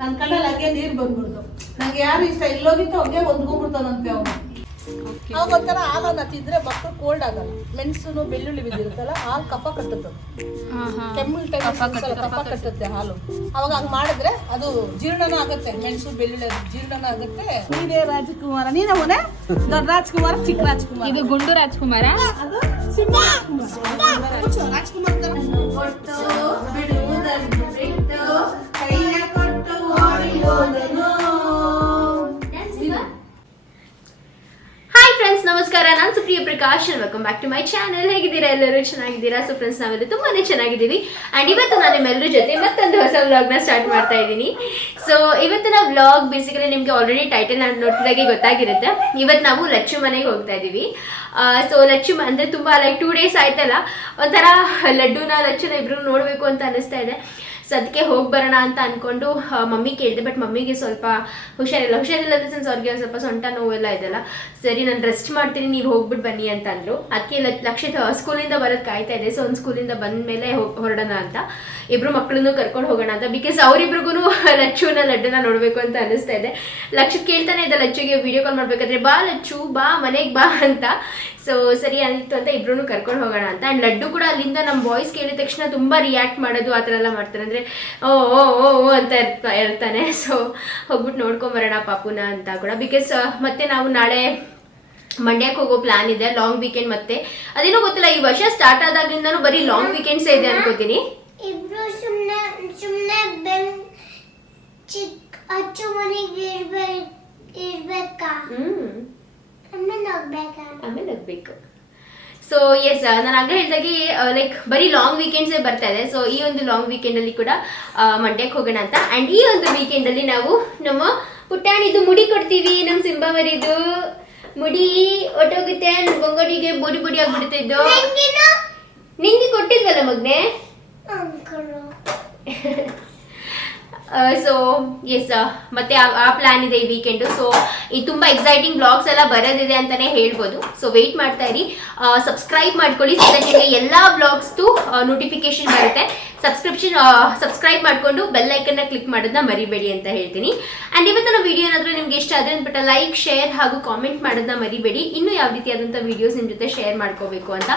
ನನ್ನ ಕಣ್ಣಲ್ಲಿ ಹಂಗೆ ನೀರು ಬಂದ್ಬಿಡ್ತು. ನಂಗೆ ಯಾರು ಇಷ್ಟ ಇಲ್ಲೋಗಿತ್ತು ಹಂಗೆ ಹೊಂದ್ಕೊಂಡ್ಬಿಡ್ತಾನಂತೆ ಅವನು. ಅವಾಗ ಒಂಥರ ಹಾಲನ್ನ ತಿಂದ್ರೆ ಮಕ್ಕಳು ಕೋಲ್ಡ್ ಆಗಲ್ಲ. ಮೆಣಸು ಬೆಳ್ಳುಳ್ಳಿ ಬಿದ್ದಿರುತ್ತಲ್ಲ ಹಾಲು ಕಫ ಕಟ್ಟುತ್ತೆ. ಕೆಮ್ಮು ಟೈಮ್ ಕಫ ಕಟ್ಟುತ್ತೆ ಹಾಲು. ಅವಾಗ ಹಂಗೆ ಮಾಡಿದ್ರೆ ಅದು ಜೀರ್ಣನ ಆಗುತ್ತೆ. ಮೆಣಸು ಬೆಳ್ಳುಳ್ಳಿ ಅದು ಜೀರ್ಣನ ಆಗುತ್ತೆ. ನೀನೇ ರಾಜಕುಮಾರ ನೀನೇ ಮನೆ ದೊಡ್ಡ ರಾಜ್ಕುಮಾರ ಚಿಕ್ಕ ರಾಜ್ಕುಮಾರ? ಇದು ಗುಂಡು ರಾಜ್ಕುಮಾರ? ಅದು ಸಿಂಹ ರಾಜ್ಕುಮಾರ. ಹಾಯ್ ಫ್ರೆಂಡ್ಸ್ ನಮಸ್ಕಾರ. ನಾನು Supriya Prakash welcome back to my channel ಹೇಗಿದ್ದೀರಾ ಎಲ್ಲರೂ? ಚೆನ್ನಾಗಿದ್ದೀರಾ? ಸೊ ಫ್ರೆಂಡ್ಸ್ ನಾವೆಲ್ಲ ತುಂಬಾನೇ ಚೆನ್ನಾಗಿದ್ದೀವಿ. ಅಂಡ್ ಇವತ್ತು ನಾನು ನಿಮ್ಮೆಲ್ಲರ ಜೊತೆ ಮತ್ತೊಂದು ಹೊಸ ವ್ಲಾಗ್ನ ಸ್ಟಾರ್ಟ್ ಮಾಡ್ತಾ ಇದ್ದೀನಿ. ಸೊ ಇವತ್ತಿನ ವ್ಲಾಗ್ ಬೇಸಿಕಲಿ ನಿಮಗೆ ಆಲ್ರೆಡಿ ಟೈಟಲ್ ನೋಡ್ತಿದಾಗೆ ಗೊತ್ತಾಗಿರುತ್ತೆ. ಇವತ್ತು ನಾವು ಲಚ್ಚು ಮನೆಗೆ ಹೋಗ್ತಾ ಇದ್ದೀವಿ. ಸೊ ಲಚ್ಚು ಅಂದ್ರೆ ತುಂಬಾ ಲೈಕ್ ಟೂ ಡೇಸ್ ಆಯ್ತಲ್ಲ? ಒಂಥರ ಲಡ್ಡುನ ಲಚ್ಚುನ ಇಬ್ರು ನೋಡಬೇಕು ಅಂತ ಅನಿಸ್ತಾ ಇದೆ. ಸೊ ಅದಕ್ಕೆ ಹೋಗಿ ಬರೋಣ ಅಂತ ಅನ್ಕೊಂಡು ಮಮ್ಮಿ ಕೇಳಿದೆ ಬಟ್ ಮಮ್ಮಿಗೆ ಸ್ವಲ್ಪ ಹುಷಾರಿಲ್ಲ. ಹುಷಾರಿಲ್ಲ ಅಂದ್ರೆ ಸೆನ್ಸ್ ಅವ್ರಿಗೆ ಸ್ವಲ್ಪ ಸೊಂಟ ನೋವೆಲ್ಲ ಇದೆಲ್ಲ, ಸರಿ ನಾನು ರೆಸ್ಟ್ ಮಾಡ್ತೀನಿ, ನೀವು ಹೋಗ್ಬಿಟ್ಟು ಬನ್ನಿ ಅಂತ ಅಂದ್ರು ಅದಕ್ಕೆ ಲಕ್ಷಿತ ಸ್ಕೂಲಿಂದ ಬರೋದು ಕಾಯ್ತಾ ಇದೆ ಸೊ ಒಂದು ಸ್ಕೂಲಿಂದ ಬಂದ ಮೇಲೆ ಹೊರಡೋಣ ಅಂತ. ಇಬ್ರು ಮಕ್ಕಳನ್ನು ಕರ್ಕೊಂಡು ಹೋಗೋಣ ಅಂತ. ಬಿಕಾಸ್ ಅವರಿಬ್ರಿಗೂ ಲಚ್ಚುನ ಲಡ್ಡನ ನೋಡಬೇಕು ಅಂತ ಅನಿಸ್ತಾ ಇದೆ. ಲಕ್ಷಿತ್ ಕೇಳ್ತಾನೆ ಇದೆ ಲಚ್ಚುಗೆ, ವಿಡಿಯೋ ಕಾಲ್ ಮಾಡ್ಬೇಕಾದ್ರೆ ಬಾ ಲಚ್ಚು, ಬಾ ಮನೆಗೆ ಬಾ ಅಂತ. ಸೊ ಸರಿ ಆಯಿತು ಅಂತ ಇಬ್ರು ಕರ್ಕೊಂಡು ಹೋಗೋಣ ಅಂತ. ಆ್ಯಂಡ್ ಲಡ್ಡು ಕೂಡ ಅಲ್ಲಿಂದ ನಮ್ಮ ವಾಯ್ಸ್ ಕೇಳಿದ ತಕ್ಷಣ ತುಂಬ ರಿಯಾಕ್ಟ್ ಮಾಡೋದು ಆ ಥರ ಎಲ್ಲ ಮಾಡ್ತಾರೆ. ಅಂದರೆ ಓ ಓ ಓ ಓ ಅಂತ ಇರ್ತಾ ಇರ್ತಾನೆ. ಸೊ ಹೋಗ್ಬಿಟ್ಟು ನೋಡ್ಕೊಂಬರೋಣ ಪಾಪುನ ಅಂತ ಕೂಡ. ಬಿಕಾಸ್ ಮತ್ತೆ ನಾವು ನಾಳೆ ಮಂಡ್ಯಕ್ಕೆ ಹೋಗೋ ಪ್ಲಾನ್ ಇದೆ ಲಾಂಗ್ ವೀಕೆಂಡ್ ಮತ್ತೆ. ಅದೇನೋ ಗೊತ್ತಿಲ್ಲ ಈ ವರ್ಷ ಸ್ಟಾರ್ಟ್ ಆದಾಗ್ಲಿಂದನೂ ಬರೀ ಲಾಂಗ್ ವೀಕೆಂಡ್ಸೇ ಇದೆ ಅನ್ಕೋತೀನಿ. ಇಬ್ರು ಬೆನ್ ಚಿಕ್ಕ ಅಚ್ಚು ಮನೆಗೆ ಇರ್ಬೇಕು? ಇರ್ಬೇಕಾ ಆಮೇಲೆ ಹೋಗ್ಬೇಕಾ. ಸೊ ಎಸ್ ನಾನು ಆಗಲೇ ಹೇಳ್ದಾಗೆ ಲೈಕ್ ಬರೀ ಲಾಂಗ್ ವೀಕೆಂಡ್ಸೇ ಬರ್ತಾ ಇದೆ. ಸೊ ಈ ಒಂದು ಲಾಂಗ್ ವೀಕೆಂಡಲ್ಲಿ ಕೂಡ ಮಂಡ್ಯಕ್ಕೆ ಹೋಗೋಣ ಅಂತ. ಆ್ಯಂಡ್ ಈ ಒಂದು ವೀಕೆಂಡಲ್ಲಿ ನಾವು ನಮ್ಮ ಪುಟ್ಟಾಣಿದು ಮುಡಿ ಕೊಡ್ತೀವಿ ನಮ್ಮ ಸಿಂಬಾವರಿದು. ಮುಡಿ ಒಟ್ಟೋಗುತ್ತೆ ಬೊಂಗೋಡಿಗೆ ಬುಡಿ ಬುಡಿ ಆಗ್ಬಿಡುತ್ತೆ ಇದು ನಿಂಗೆ ಕೊಟ್ಟಿದ್ವಲ್ಲ ಮಗ್ನೆ? ಸೊ ಎಸ್ ಮತ್ತೆ ಆ- ಪ್ಲಾನ್ ಇದೆ ಈ ವೀಕೆಂಡು ಸೊ ಈ ತುಂಬಾ ಎಕ್ಸೈಟಿಂಗ್ ಬ್ಲಾಗ್ಸ್ ಎಲ್ಲ ಬರೋದಿದೆ ಅಂತಾನೆ ಹೇಳ್ಬೋದು. ಸೊ ವೆಯ್ಟ್ ಮಾಡ್ತಾ ಇರಿ. ಸಬ್ಸ್ಕ್ರೈಬ್ ಮಾಡ್ಕೊಳ್ಳಿ. ಸೊ ದಟ್ ಎಲ್ಲ ಬ್ಲಾಗ್ಸ್ದು ನೋಟಿಫಿಕೇಶನ್ ಬರುತ್ತೆ. ಸಬ್ಸ್ಕ್ರಿಪ್ಷನ್ ಸಬ್ಸ್ಕ್ರೈಬ್ ಮಾಡಿಕೊಂಡು ಬೆಲ್ ಐಕನ್ನ ಕ್ಲಿಕ್ ಮಾಡೋದನ್ನ ಮರಿಬೇಡಿ ಅಂತ ಹೇಳ್ತೀನಿ. ಆ್ಯಂಡ್ ಇವತ್ತಿನ ವಿಡಿಯೋ ಏನಾದರೂ ನಿಮ್ಗೆ ಇಷ್ಟ ಆದರೆ ಅಂದ್ಬಿಟ್ಟು ಲೈಕ್ ಶೇರ್ ಹಾಗೂ ಕಾಮೆಂಟ್ ಮಾಡೋದನ್ನ ಮರಿಬೇಡಿ. ಇನ್ನೂ ಯಾವ ರೀತಿಯಾದಂಥ ವಿಡಿಯೋಸ್ ನಿಮ್ಮ ಜೊತೆ ಶೇರ್ ಮಾಡ್ಕೋಬೇಕು ಅಂತ.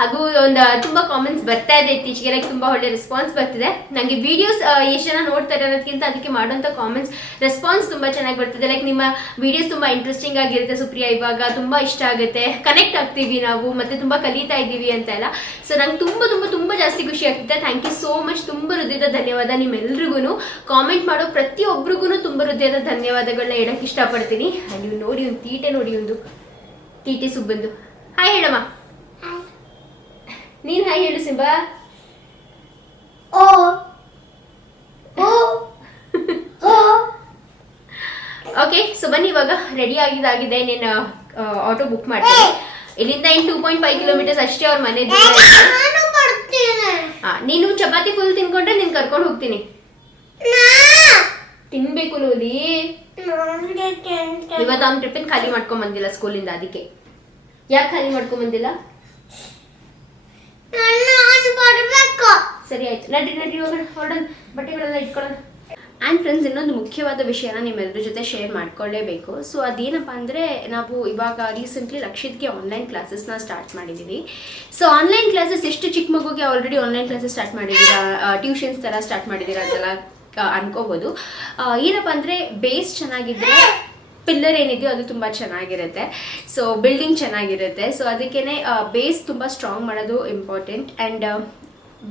ಹಾಗೂ ಒಂದು ತುಂಬ ಕಾಮೆಂಟ್ಸ್ ಬರ್ತಾ ಇದೆ ಇತ್ತೀಚೆಗೆ. ಲೈಕ್ ತುಂಬ ಒಳ್ಳೆ ರೆಸ್ಪಾನ್ಸ್ ಬರ್ತಿದೆ. ನನಗೆ ವಿಡಿಯೋಸ್ ಎಷ್ಟು ಜನ ನೋಡ್ತಾರೆ ಅನ್ನೋದಕ್ಕಿಂತ ಅದಕ್ಕೆ ಮಾಡುವಂಥ ಕಾಮೆಂಟ್ಸ್ ರೆಸ್ಪಾನ್ಸ್ ತುಂಬ ಚೆನ್ನಾಗಿ ಬರ್ತಿದೆ. ಲೈಕ್ ನಿಮ್ಮ ವಿಡಿಯೋಸ್ ತುಂಬ ಇಂಟ್ರೆಸ್ಟಿಂಗ್ ಆಗಿರುತ್ತೆ ಸುಪ್ರಿಯಾ. ಇವಾಗ ತುಂಬ ಇಷ್ಟ ಆಗುತ್ತೆ. ಕನೆಕ್ಟ್ ಆಗ್ತೀವಿ ನಾವು. ಮತ್ತೆ ತುಂಬ ಕಲಿತಾ ಇದ್ದೀವಿ ಅಂತ ಎಲ್ಲ. ಸೊ ನಂಗೆ ತುಂಬ ತುಂಬ ತುಂಬ ಜಾಸ್ತಿ ಖುಷಿ ಆಗ್ತಿದೆ. ಥ್ಯಾಂಕ್ ಯು ಸೋ ಮಚ್ ತುಂಬ ಹೃದಯದ ಧನ್ಯವಾದ ನಿಮ್ಮೆಲ್ರಿಗೂ ಕಾಮೆಂಟ್ ಮಾಡೋ ಪ್ರತಿಯೊಬ್ಬರಿಗೂ ತುಂಬ ಹೃದಯದ ಧನ್ಯವಾದಗಳನ್ನ ಹೇಳಕ್ಕೆ ಇಷ್ಟಪಡ್ತೀನಿ. ನೀವು ನೋಡಿ ಒಂದು ತೀಟೆ ನೋಡಿ ಒಂದು ತೀಟೆ ಸುಬ್ಬಂದು. ಹಾಯ್ ಹೇಳಮ್ಮ. ನೀನ್ ಹಾಯ್ ಹೇಳು ಸಿಂಬಾ. ಓ. ಓಕೆ ಸೊ ಬನ್ನಿ ಇವಾಗ ರೆಡಿ ಆಗಿದಾಗಿದೆ. ನೀನು ಆಟೋ ಬುಕ್ ಮಾಡ್ತೀನಿ. ಇಲ್ಲಿಂದ in two point five kilometres ಅಷ್ಟೇ ಅವ್ರ ಮನೆ ನಾನು ಚಪಾತಿ ಫುಲ್ ತಿನ್ಕೊಂಡ್ರೆ ನಿನ್ ಕರ್ಕೊಂಡು ಹೋಗ್ತೀನಿ. ತಿನ್ಬೇಕು ಲೋಲಿ. ಇವತ್ತು ಅವ್ನ ಟಿಫಿನ್ ಖಾಲಿ ಮಾಡ್ಕೊಂಡ್ ಬಂದಿಲ್ಲ ಸ್ಕೂಲಿಂದ ಅದಕ್ಕೆ. ಯಾಕೆ ಖಾಲಿ ಮಾಡ್ಕೊಂಡ್ ಬಂದಿಲ್ಲ? ಸರಿ ಆಯ್ತು. ನಡಿ ನಡಿ ಹೋಗೋಣ ಹೊರಡೋಣ. ಬಟ್ಟೆಗಳೆಲ್ಲ ಇಟ್ಕೊಳ್ಳೋಣ. ಆ್ಯಂಡ್ ಫ್ರೆಂಡ್ಸ್ ಇನ್ನೊಂದು ಮುಖ್ಯವಾದ ವಿಷಯನ ನಿಮ್ಮೆಲ್ಲರ ಜೊತೆ ಶೇರ್ ಮಾಡ್ಕೊಳ್ಳೇಬೇಕು. ಸೊ ಅದೇನಪ್ಪ ಅಂದರೆ ನಾವು ಇವಾಗ ರೀಸೆಂಟ್ಲಿ ರಕ್ಷಿತ್ಗೆ ಆನ್ಲೈನ್ ಕ್ಲಾಸಸ್ನ ಸ್ಟಾರ್ಟ್ ಮಾಡಿದ್ದೀವಿ ಸೊ ಆನ್ಲೈನ್ ಕ್ಲಾಸಸ್ ಎಷ್ಟು ಚಿಕ್ಕ ಮಗುಗೆ ಆಲ್ರೆಡಿ ಆನ್ಲೈನ್ ಕ್ಲಾಸಸ್ ಸ್ಟಾರ್ಟ್ ಮಾಡಿದ್ದೀರಾ ಟ್ಯೂಷನ್ಸ್ ಥರ ಸ್ಟಾರ್ಟ್ ಮಾಡಿದ್ದೀರಾ ಅಂತೆಲ್ಲ ಅನ್ಕೋಬೋದು. ಏನಪ್ಪ ಅಂದರೆ ಬೇಸ್ ಚೆನ್ನಾಗಿದ್ದರೆ ಪಿಲ್ಲರ್ ಏನಿದೆಯೋ ಅದು ತುಂಬ ಚೆನ್ನಾಗಿರುತ್ತೆ. ಸೊ ಬಿಲ್ಡಿಂಗ್ ಚೆನ್ನಾಗಿರುತ್ತೆ. ಸೊ ಅದಕ್ಕೇ ಬೇಸ್ ತುಂಬ ಸ್ಟ್ರಾಂಗ್ ಮಾಡೋದು ಇಂಪಾರ್ಟೆಂಟ್ ಆ್ಯಂಡ್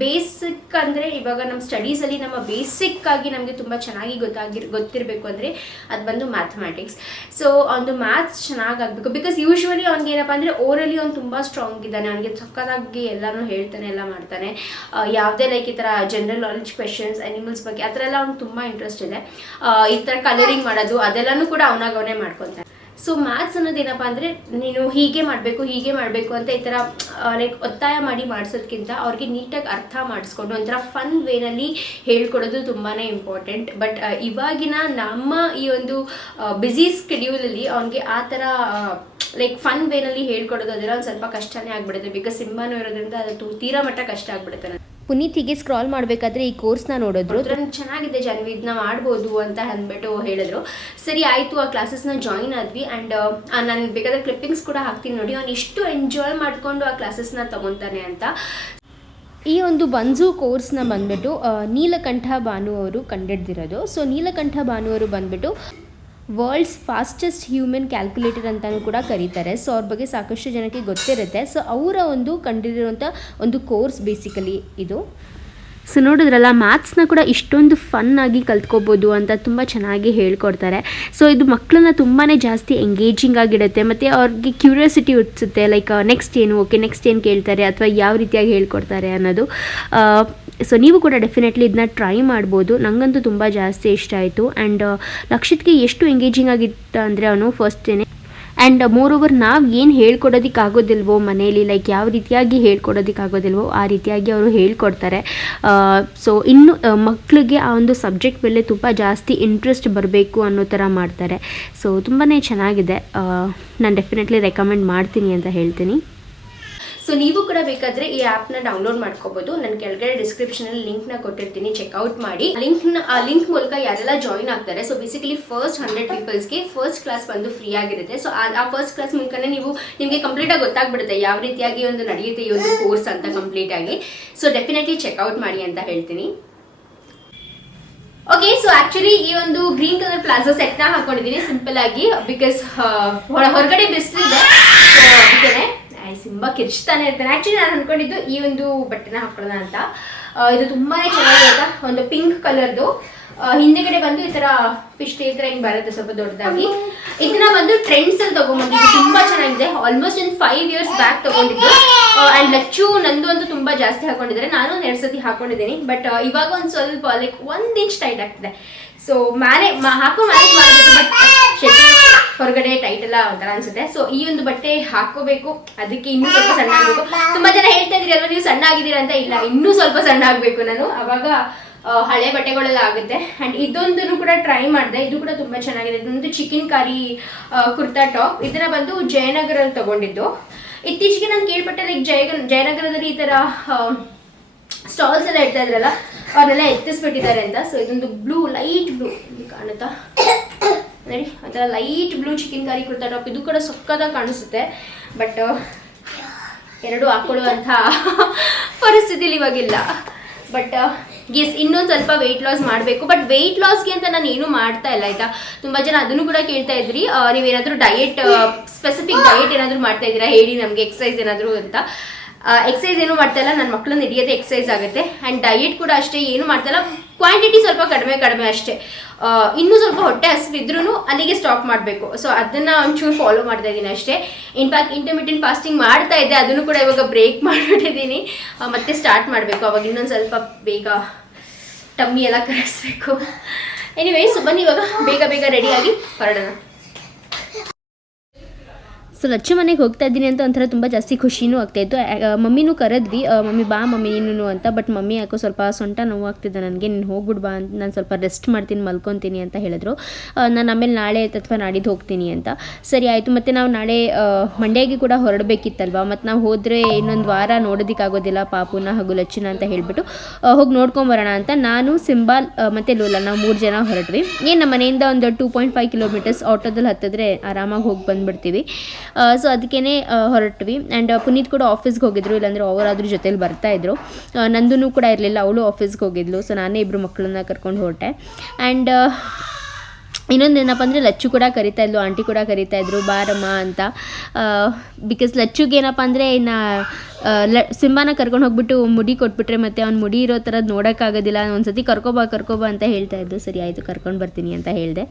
ಬೇಸಿಕ್ ಅಂದರೆ ಇವಾಗ ನಮ್ಮ ಸ್ಟಡೀಸಲ್ಲಿ ನಮ್ಮ ಬೇಸಿಕ್ ಆಗಿ ನಮಗೆ ತುಂಬ ಚೆನ್ನಾಗಿ ಗೊತ್ತಾಗಿರ್, ಗೊತ್ತಿರಬೇಕು ಅಂದರೆ ಅದು ಬಂದು ಮ್ಯಾಥಮೆಟಿಕ್ಸ್ ಸೊ ಒಂದು ಮ್ಯಾಥ್ಸ್ ಚೆನ್ನಾಗಾಗಬೇಕು ಬಿಕಾಸ್ ಯೂಶ್ವಲಿ ಅವ್ನಿಗೆ ಏನಪ್ಪ ಅಂದರೆ ಓರಲಿ ಅವ್ನು ತುಂಬ ಸ್ಟ್ರಾಂಗ್ ಇದ್ದಾನೆ. ಅವನಿಗೆ ಸಕ್ಕತ್ತಾಗಿ ಎಲ್ಲನೂ ಹೇಳ್ತಾನೆ, ಎಲ್ಲ ಮಾಡ್ತಾನೆ. ಯಾವುದೇ ಲೈಕ್ ಈ ಥರ ಜನರಲ್ ನಾಲೆಜ್ ಕ್ವೆಶನ್ಸ್ ಅನಿಮಲ್ಸ್ ಬಗ್ಗೆ ಆ ಥರ ಎಲ್ಲ ಅವ್ನು ತುಂಬ ಇಂಟ್ರೆಸ್ಟ್ ಇದೆ. ಈ ಥರ ಕಲರಿಂಗ್ ಮಾಡೋದು, ಅದೆಲ್ಲನೂ ಕೂಡ ಅವನಾಗವನೇ ಮಾಡ್ಕೊತಾನೆ ಸೊ ಮ್ಯಾಥ್ಸ್ ಅನ್ನೋದು ಏನಪ್ಪ ಅಂದರೆ ನೀನು ಹೀಗೆ ಮಾಡಬೇಕು ಹೀಗೆ ಮಾಡಬೇಕು ಅಂತ ಈ ಥರ ಲೈಕ್ ಒತ್ತಾಯ ಮಾಡಿ ಮಾಡಿಸೋದ್ಕಿಂತ ಅವ್ರಿಗೆ ನೀಟಾಗಿ ಅರ್ಥ ಮಾಡಿಸ್ಕೊಂಡು ಒಂಥರ ಫನ್ ವೇನಲ್ಲಿ ಹೇಳ್ಕೊಡೋದು ತುಂಬಾ ಇಂಪಾರ್ಟೆಂಟ್ ಬಟ್ ಇವಾಗಿನ ನಮ್ಮ ಈ ಒಂದು ಬ್ಯುಸಿ ಸ್ಕೆಡ್ಯೂಲಲ್ಲಿ ಅವನಿಗೆ ಆ ಥರ ಲೈಕ್ ಫನ್ ವೇನಲ್ಲಿ ಹೇಳ್ಕೊಡೋದು ಅದೆಲ್ಲ ಒಂದು ಸ್ವಲ್ಪ ಕಷ್ಟನೇ ಆಗಿಬಿಡುತ್ತೆ. ಬಿಕಾಸ್ ಸಿಂಬಾನು ಇರೋದ್ರಿಂದ ಅದು ತೀರಾ ಮಟ್ಟ ಕಷ್ಟ ಆಗ್ಬಿಡುತ್ತೆ ಪುನೀತ್ ಹೀಗೆ ಸ್ಕ್ರಾಲ್ ಮಾಡಬೇಕಾದ್ರೆ ಈ ಕೋರ್ಸ್ನ ನೋಡಿದ್ರು. ಅದ್ರಲ್ಲಿ ಚೆನ್ನಾಗಿದೆ ಜಾನ್ವಿ ಇದನ್ನ ಮಾಡ್ಬೋದು ಅಂತ ಅಂದ್ಬಿಟ್ಟು ಹೇಳಿದ್ರು. ಸರಿ ಆಯಿತು ಆ ಕ್ಲಾಸಸ್ನ ಜಾಯಿನ್ ಆದ್ವಿ ಆ್ಯಂಡ್ ನಾನು ಬೇಕಾದ್ರೆ ಕ್ಲಿಪ್ಪಿಂಗ್ಸ್ ಕೂಡ ಹಾಕ್ತೀನಿ ನೋಡಿ. ಅವ್ನು ಇಷ್ಟು ಎಂಜಾಯ್ ಮಾಡ್ಕೊಂಡು ಆ ಕ್ಲಾಸಸ್ನ ತಗೊಂತಾನೆ ಅಂತ. ಈ ಒಂದು ಬಂಜು ಕೋರ್ಸ್ನ ಬಂದ್ಬಿಟ್ಟು ನೀಲಕಂಠ ಭಾನು ಅವರು ಕಂಡಿಡ್ದಿರೋದು. ಸೊ ನೀಲಕಂಠ ಭಾನು ಅವರು ಬಂದ್ಬಿಟ್ಟು ವರ್ಲ್ಡ್ಸ್ ಫಾಸ್ಟೆಸ್ಟ್ ಹ್ಯೂಮನ್ ಕ್ಯಾಲ್ಕುಲೇಟರ್ ಅಂತಲೂ ಕೂಡ ಕರೀತಾರೆ. ಸೊ, ಅವ್ರ ಬಗ್ಗೆ ಸಾಕಷ್ಟು ಜನಕ್ಕೆ ಗೊತ್ತಿರುತ್ತೆ. ಸೊ, ಅವರ ಒಂದು ಕಂಡಿರುವಂಥ ಒಂದು ಕೋರ್ಸ್ ಬೇಸಿಕಲಿ ಇದು. ಸೊ, ನೋಡಿದ್ರಲ್ಲ, ಮ್ಯಾಥ್ಸ್ನ ಕೂಡ ಇಷ್ಟೊಂದು ಫನ್ ಆಗಿ ಕಲ್ತ್ಕೋಬೋದು ಅಂತ ತುಂಬ ಚೆನ್ನಾಗಿ ಹೇಳ್ಕೊಡ್ತಾರೆ. ಸೊ, ಇದು ಮಕ್ಕಳನ್ನ ತುಂಬಾ ಜಾಸ್ತಿ ಎಂಗೇಜಿಂಗ್ ಆಗಿಡುತ್ತೆ. ಮತ್ತು ಅವ್ರಿಗೆ ಕ್ಯೂರಿಯಾಸಿಟಿ ಹುಟ್ಟಿಸುತ್ತೆ ಲೈಕ್ ನೆಕ್ಸ್ಟ್ ಏನು? ಓಕೆ ನೆಕ್ಸ್ಟ್ ಏನು ಕೇಳ್ತಾರೆ? ಅಥವಾ ಯಾವ ರೀತಿಯಾಗಿ ಹೇಳ್ಕೊಡ್ತಾರೆ ಅನ್ನೋದು. ಸೊ ನೀವು ಕೂಡ ಡೆಫಿನೆಟ್ಲಿ ಇದನ್ನ ಟ್ರೈ ಮಾಡ್ಬೋದು. ನನಗಂತೂ ತುಂಬ ಜಾಸ್ತಿ ಇಷ್ಟ ಆಯಿತು. ಆ್ಯಂಡ್ ಲಕ್ಷಿತ್ಗೆ ಎಷ್ಟು ಎಂಗೇಜಿಂಗ್ ಆಗಿತ್ತು ಅಂದರೆ ಅವನು ಫಸ್ಟೇನೆ ಆ್ಯಂಡ್ ಮೋರ್ ಓವರ್ ನಾವು ಏನು ಹೇಳ್ಕೊಡೋದಕ್ಕಾಗೋದಿಲ್ವೋ ಮನೇಲಿ ಲೈಕ್ ಯಾವ ರೀತಿಯಾಗಿ ಹೇಳ್ಕೊಡೋದಕ್ಕಾಗೋದಿಲ್ವೋ ಆ ರೀತಿಯಾಗಿ ಅವರು ಹೇಳ್ಕೊಡ್ತಾರೆ. ಸೊ ಇನ್ನು ಮಕ್ಕಳಿಗೆ ಆ ಒಂದು ಸಬ್ಜೆಕ್ಟ್ ಮೇಲೆ ತುಂಬ ಜಾಸ್ತಿ ಇಂಟ್ರೆಸ್ಟ್ ಬರಬೇಕು ಅನ್ನೋ ಥರ ಮಾಡ್ತಾರೆ. ಸೊ ತುಂಬಾ ಚೆನ್ನಾಗಿದೆ. ನಾನು ಡೆಫಿನೆಟ್ಲಿ ರೆಕಮೆಂಡ್ ಮಾಡ್ತೀನಿ ಅಂತ ಹೇಳ್ತೀನಿ. ಸೊ ನೀವು ಕೂಡ ಬೇಕಾದ್ರೆ ಈ ಆ್ಯಪ್ನ ಡೌನ್ಲೋಡ್ ಮಾಡ್ಕೋಬಹುದು ನಾನು ಕೆಳಗಡೆ ಡಿಸ್ಕ್ರಿಪ್ಷನಲ್ಲಿ ಲಿಂಕ್ನ ಕೊಟ್ಟಿರ್ತೀನಿ. ಚೆಕ್ಔಟ್ ಮಾಡಿ. ಲಿಂಕ್ನ ಆ ಲಿಂಕ್ ಮೂಲಕ ಯಾರೆಲ್ಲ ಜಾಯಿನ್ ಆಗ್ತಾರೆ. ಸೊ ಬೇಸಿಕಲಿ ಫಸ್ಟ್ ಹಂಡ್ರೆಡ್ ಪೀಪಲ್ಸ್ಗೆ ಫಸ್ಟ್ ಕ್ಲಾಸ್ ಬಂದು ಫ್ರೀ ಆಗಿರುತ್ತೆ. ಸೊ ಆ ಫಸ್ಟ್ ಕ್ಲಾಸ್ ಮೂಲಕನೇ ನೀವು, ನಿಮಗೆ ಕಂಪ್ಲೀಟಾಗಿ ಗೊತ್ತಾಗ್ಬಿಡುತ್ತೆ ಯಾವ ರೀತಿಯಾಗಿ ಒಂದು ನಡೆಯುತ್ತೆ ಈ ಒಂದು ಕೋರ್ಸ್ ಅಂತ ಕಂಪ್ಲೀಟ್ ಆಗಿ. ಸೊ ಡೆಫಿನೆಟ್ಲಿ ಚೆಕ್ಔಟ್ ಮಾಡಿ ಅಂತ ಹೇಳ್ತೀನಿ. ಓಕೆ ಸೊ ಆಕ್ಚುಲಿ ಈ ಒಂದು ಗ್ರೀನ್ ಕಲರ್ ಪ್ಲಾಜೋ ಸೆಟ್ನ ಹಾಕೊಂಡಿದ್ದೀನಿ. ಸಿಂಪಲ್ ಆಗಿ ಬಿಕಾಸ್ ಹೊರಗಡೆ ಬಿಸಿಲಿದೆ ಅದಕ್ಕೆ ಸಿಂಬಾ ಕಿರ್ಚ್ತಾನೆ ಇರ್ತಾನೆ. ಆ್ಯಕ್ಚುಲಿ ನಾನು ಅನ್ಕೊಂಡಿದ್ದು ಈ ಒಂದು ಬಟ್ಟೆನ ಹಾಕೊಳ್ಳೋಣ ಅಂತ. ಇದು ತುಂಬಾನೇ ಚೆನ್ನಾಗಿದೆ ಆಯ್ತಾ ಒಂದು ಪಿಂಕ್ ಕಲರ್ದು ಹಿಂದೆಗಡೆ ಬಂದು ಈ ತರ ಫಿಶ್ ಈ ತರ ಹಿಂಗ್ ಬರುತ್ತೆ ಸ್ವಲ್ಪ ದೊಡ್ಡದಾಗಿ. ಇದನ್ನ ಬಂದು ಟ್ರೆಂಡ್ಸ್ ಅಲ್ಲಿ ತಗೊಂಡ್ಬಂದಿದ್ದು. ತುಂಬಾ ಚೆನ್ನಾಗಿದೆ. ಆಲ್ಮೋಸ್ಟ್ ಒಂದು ಫೈವ್ ಇಯರ್ಸ್ ಬ್ಯಾಕ್ ತಗೊಂಡಿದ್ದು. ಅಂಡ್ ಲಚ್ಚು ನಂದು ಅಂತೂ ತುಂಬಾ ಜಾಸ್ತಿ ಹಾಕೊಂಡಿದ್ದಾರೆ. ನಾನು ಒಂದ್ ಎರಡ್ ಸತಿ ಹಾಕೊಂಡಿದ್ದೀನಿ. ಬಟ್ ಇವಾಗ ಒಂದ್ ಸ್ವಲ್ಪ ಲೈಕ್ ಒಂದ್ ಇಂಚ್ ಟೈಟ್ ಆಗ್ತಿದೆ. ಸೊ ಮ್ಯಾನೆ ಹಾಕೋ ಮ್ಯಾನೇಜ್ ಮಾಡಬೇಕು ಹೊರಗಡೆ ಟೈಟ್ ಎಲ್ಲ ಒಂಥರ ಅನ್ಸುತ್ತೆ. ಸೊ ಈ ಒಂದು ಬಟ್ಟೆ ಹಾಕೋಬೇಕು. ಅದಕ್ಕೆ ಇನ್ನೂ ಸ್ವಲ್ಪ ಸಣ್ಣ ಆಗಬೇಕು ತುಂಬಾ ಜನ ಹೇಳ್ತಾ ಇದ್ರಿ ಅಲ್ವಾ ನೀವು ಸಣ್ಣ ಆಗಿದ್ದೀರಾ ಅಂತ? ಇಲ್ಲ, ಇನ್ನೂ ಸ್ವಲ್ಪ ಸಣ್ಣ ಆಗ್ಬೇಕು ನಾನು. ಅವಾಗ ಹಳೆ ಬಟ್ಟೆಗಳೆಲ್ಲ ಆಗುತ್ತೆ. ಅಂಡ್ ಇದೊಂದನ್ನು ಕೂಡ ಟ್ರೈ ಮಾಡಿದೆ. ಇದು ಕೂಡ ತುಂಬಾ ಚೆನ್ನಾಗಿದೆ. ಇದೊಂದು ಚಿಕನ್ ಕಾರಿ ಕುರ್ತಾ ಟಾಪ್ ಇದನ್ನ ಬಂದು ಜಯನಗರಲ್ಲಿ ತಗೊಂಡಿದ್ದು. ಇತ್ತೀಚೆಗೆ ನಾನು ಕೇಳ್ಪಟ್ಟೆ ಲೈಕ್ ಜಯ ಜಯನಗರದಲ್ಲಿ ಈ ತರ ಸ್ಟಾಲ್ಸ್ ಎಲ್ಲ ಇಡ್ತಾ ಇದ್ರಲ್ಲ ಅವರೆಲ್ಲ ಎತ್ತಿಸ್ಬಿಟ್ಟಿದ್ದಾರೆ ಅಂತ. ಸೊ ಇದೊಂದು ಬ್ಲೂ ಲೈಟ್ ಬ್ಲೂ ಕಾಣುತ್ತಾ? ನೋಡಿ ಒಂಥರ light blue chicken curry kurta top ಇದು ಕೂಡ ಸಕ್ಕತ್ತಾಗಿ ಕಾಣಿಸುತ್ತೆ. ಬಟ್ ಎರಡು ಹಾಕೊಳ್ಳುವಂಥ ಪರಿಸ್ಥಿತಿಲಿ ಇವಾಗಿಲ್ಲ. ಬಟ್ ಎಸ್ ಇನ್ನೊಂದು ಸ್ವಲ್ಪ ವೆಯ್ಟ್ ಲಾಸ್ ಮಾಡಬೇಕು. ಬಟ್ ವೆಯ್ಟ್ ಲಾಸ್ಗೆ ಅಂತ ನಾನು ಏನು ಮಾಡ್ತಾ ಇಲ್ಲ, ಆಯ್ತಾ? ತುಂಬ ಜನ ಅದನ್ನು ಕೂಡ ಕೇಳ್ತಾ ಇದ್ರಿ. ನೀವೇನಾದ್ರೂ ಡಯೆಟ್ ಸ್ಪೆಸಿಫಿಕ್ ಡಯೆಟ್ ಏನಾದರೂ ಮಾಡ್ತಾ ಇದ್ದೀರಾ? ಹೇಳಿ ನಮಗೆ ಎಕ್ಸಸೈಸ್ ಏನಾದರೂ ಅಂತ. ಎಕ್ಸಸೈಸ್ ಏನು ಮಾಡ್ತಾ ಇಲ್ಲ. ನನ್ನ ಮಕ್ಕಳನ್ನ ಹಿಡಿಯೋದೇ ಎಕ್ಸಸೈಸ್ ಆಗುತ್ತೆ. ಆ್ಯಂಡ್ ಡಯೆಟ್ ಕೂಡ ಅಷ್ಟೇ, ಏನು ಮಾಡ್ತಾ ಇಲ್ಲ. ಕ್ವಾಂಟಿಟಿ ಸ್ವಲ್ಪ ಕಡಿಮೆ ಕಡಿಮೆ ಅಷ್ಟೇ. ಇನ್ನೂ ಸ್ವಲ್ಪ ಹೊಟ್ಟೆ ಹಸಿವಿದ್ರೂ ಅಲ್ಲಿಗೆ ಸ್ಟಾಪ್ ಮಾಡಬೇಕು. ಸೊ ಅದನ್ನು ಒಂಚೂರು ಫಾಲೋ ಮಾಡ್ತಾ ಇದ್ದೀನಿ ಅಷ್ಟೇ. ಇನ್ಫ್ಯಾಕ್ಟ್ ಇಂಟರ್ಮಿಟೆಂಟ್ ಫಾಸ್ಟಿಂಗ್ ಮಾಡ್ತಾ ಇದ್ದೆ. ಅದನ್ನು ಕೂಡ ಇವಾಗ ಬ್ರೇಕ್ ಮಾಡಿಬಿಟ್ಟಿದ್ದೀನಿ. ಮತ್ತೆ ಸ್ಟಾರ್ಟ್ ಮಾಡಬೇಕು. ಅವಾಗ ಇನ್ನೊಂದು ಸ್ವಲ್ಪ ಬೇಗ ಟಮ್ಮಿ ಎಲ್ಲ ಕರೆಸ್ಬೇಕು. ಎನಿವೇಸ್ ಬನ್ನಿ ಇವಾಗ ಬೇಗ ಬೇಗ ರೆಡಿಯಾಗಿ ಹೊರಡೋಣ. ಸೊ ಲಚ್ಚು ಮನೆಗೆ ಹೋಗ್ತಾ ಇದ್ದೀನಿ ಅಂತ ಒಂಥರ ತುಂಬ ಜಾಸ್ತಿ ಖುಷಿನೂ ಆಗ್ತಾಯಿತ್ತು ಮಮ್ಮಿನೂ ಕರೆದ್ವಿ ಮಮ್ಮಿ ಬಾ ಮಮ್ಮಿ ನೀನು ಅಂತ ಬಟ್ ಮಮ್ಮಿ ಯಾಕೋ ಸ್ವಲ್ಪ ಸೊಂಟ ನೋವಾಗ್ತಿದೆ ನನಗೆ, ನೀನು ಹೋಗ್ಬಿಡ್ಬಾ ಅಂತ ನಾನು ಸ್ವಲ್ಪ ರೆಸ್ಟ್ ಮಾಡ್ತೀನಿ, ಮಲ್ಕೊತೀನಿ ಅಂತ ಹೇಳಿದ್ರು. ನಾನು ಆಮೇಲೆ ನಾಳೆ ಅಥವಾ ನಾಡಿದ್ದು ಹೋಗ್ತೀನಿ ಅಂತ. ಸರಿ, ಆಯಿತು. ಮತ್ತು ನಾವು ನಾಳೆ ಮಂಡ್ಯಗೆ ಕೂಡ ಹೊರಡಬೇಕಿತ್ತಲ್ವ? ಮತ್ತು ನಾವು ಹೋದರೆ ಇನ್ನೊಂದು ವಾರ ನೋಡೋದಕ್ಕಾಗೋದಿಲ್ಲ ಪಾಪುನ ಹಾಗೂ ಲಚ್ಚಿನ ಅಂತ ಹೇಳಿಬಿಟ್ಟು ಹೋಗಿ ನೋಡ್ಕೊಂಬರೋಣ ಅಂತ ನಾನು ಸಿಂಬಾಲ್ ಮತ್ತು ಲೋಲ ನಾವು ಮೂರು ಜನ ಹೊರಟ್ವಿ. ಏನು ನಮ್ಮ ಮನೆಯಿಂದ ಒಂದು ಟೂ ಪಾಯಿಂಟ್ ಫೈವ್ ಕಿಲೋಮೀಟರ್ಸ್ ಆಟೋದಲ್ಲಿ ಹತ್ತಿದ್ರೆ ಆರಾಮಾಗಿ ಹೋಗಿ ಬಂದುಬಿಡ್ತೀವಿ. ಸೊ ಅದಕ್ಕೇ ಹೊರಟ್ವಿ. ಆ್ಯಂಡ್ ಪುನೀತ್ ಕೂಡ ಆಫೀಸ್ಗೆ ಹೋಗಿದ್ರು, ಇಲ್ಲಾಂದ್ರೆ ಜೊತೇಲಿ ಬರ್ತಾ ಇದ್ದರು ನನ್ನೂ ಕೂಡ ಇರಲಿಲ್ಲ, ಅವಳು ಆಫೀಸ್ಗೆ ಹೋಗಿದ್ಲು. ಸೊ ನಾನೇ ಇಬ್ಬರು ಮಕ್ಕಳನ್ನ ಕರ್ಕೊಂಡು ಹೊರಟೆ. ಆ್ಯಂಡ್ ಇನ್ನೊಂದು ಏನಪ್ಪ ಅಂದರೆ ಲಚ್ಚು ಕೂಡ ಕರಿತಾ ಇದ್ಲು, ಆಂಟಿ ಕೂಡ ಕರಿತಾ ಇದ್ರು, ಬಾರಮ್ಮ ಅಂತ. ಬಿಕಾಸ್ ಲಚ್ಚುಗೆ ಏನಪ್ಪ ಅಂದರೆ ಇನ್ನು ಲ, ಸಿಂಬಾನ ಕರ್ಕೊಂಡು ಹೋಗ್ಬಿಟ್ಟು ಮುಡಿ ಕೊಟ್ಬಿಟ್ರೆ ಮತ್ತೆ ಅವ್ನು ಮುಡಿ ಇರೋ ಥರದ್ದು ನೋಡೋಕ್ಕಾಗೋದಿಲ್ಲ, ಒಂದ್ಸತಿ ಕರ್ಕೊಬಾ ಕರ್ಕೊಬಾ ಅಂತ ಹೇಳ್ತಾ ಇದ್ದು, ಸರಿ ಆಯಿತು, ಕರ್ಕೊಂಡು ಬರ್ತೀನಿ ಅಂತ ಹೇಳಿದೆ.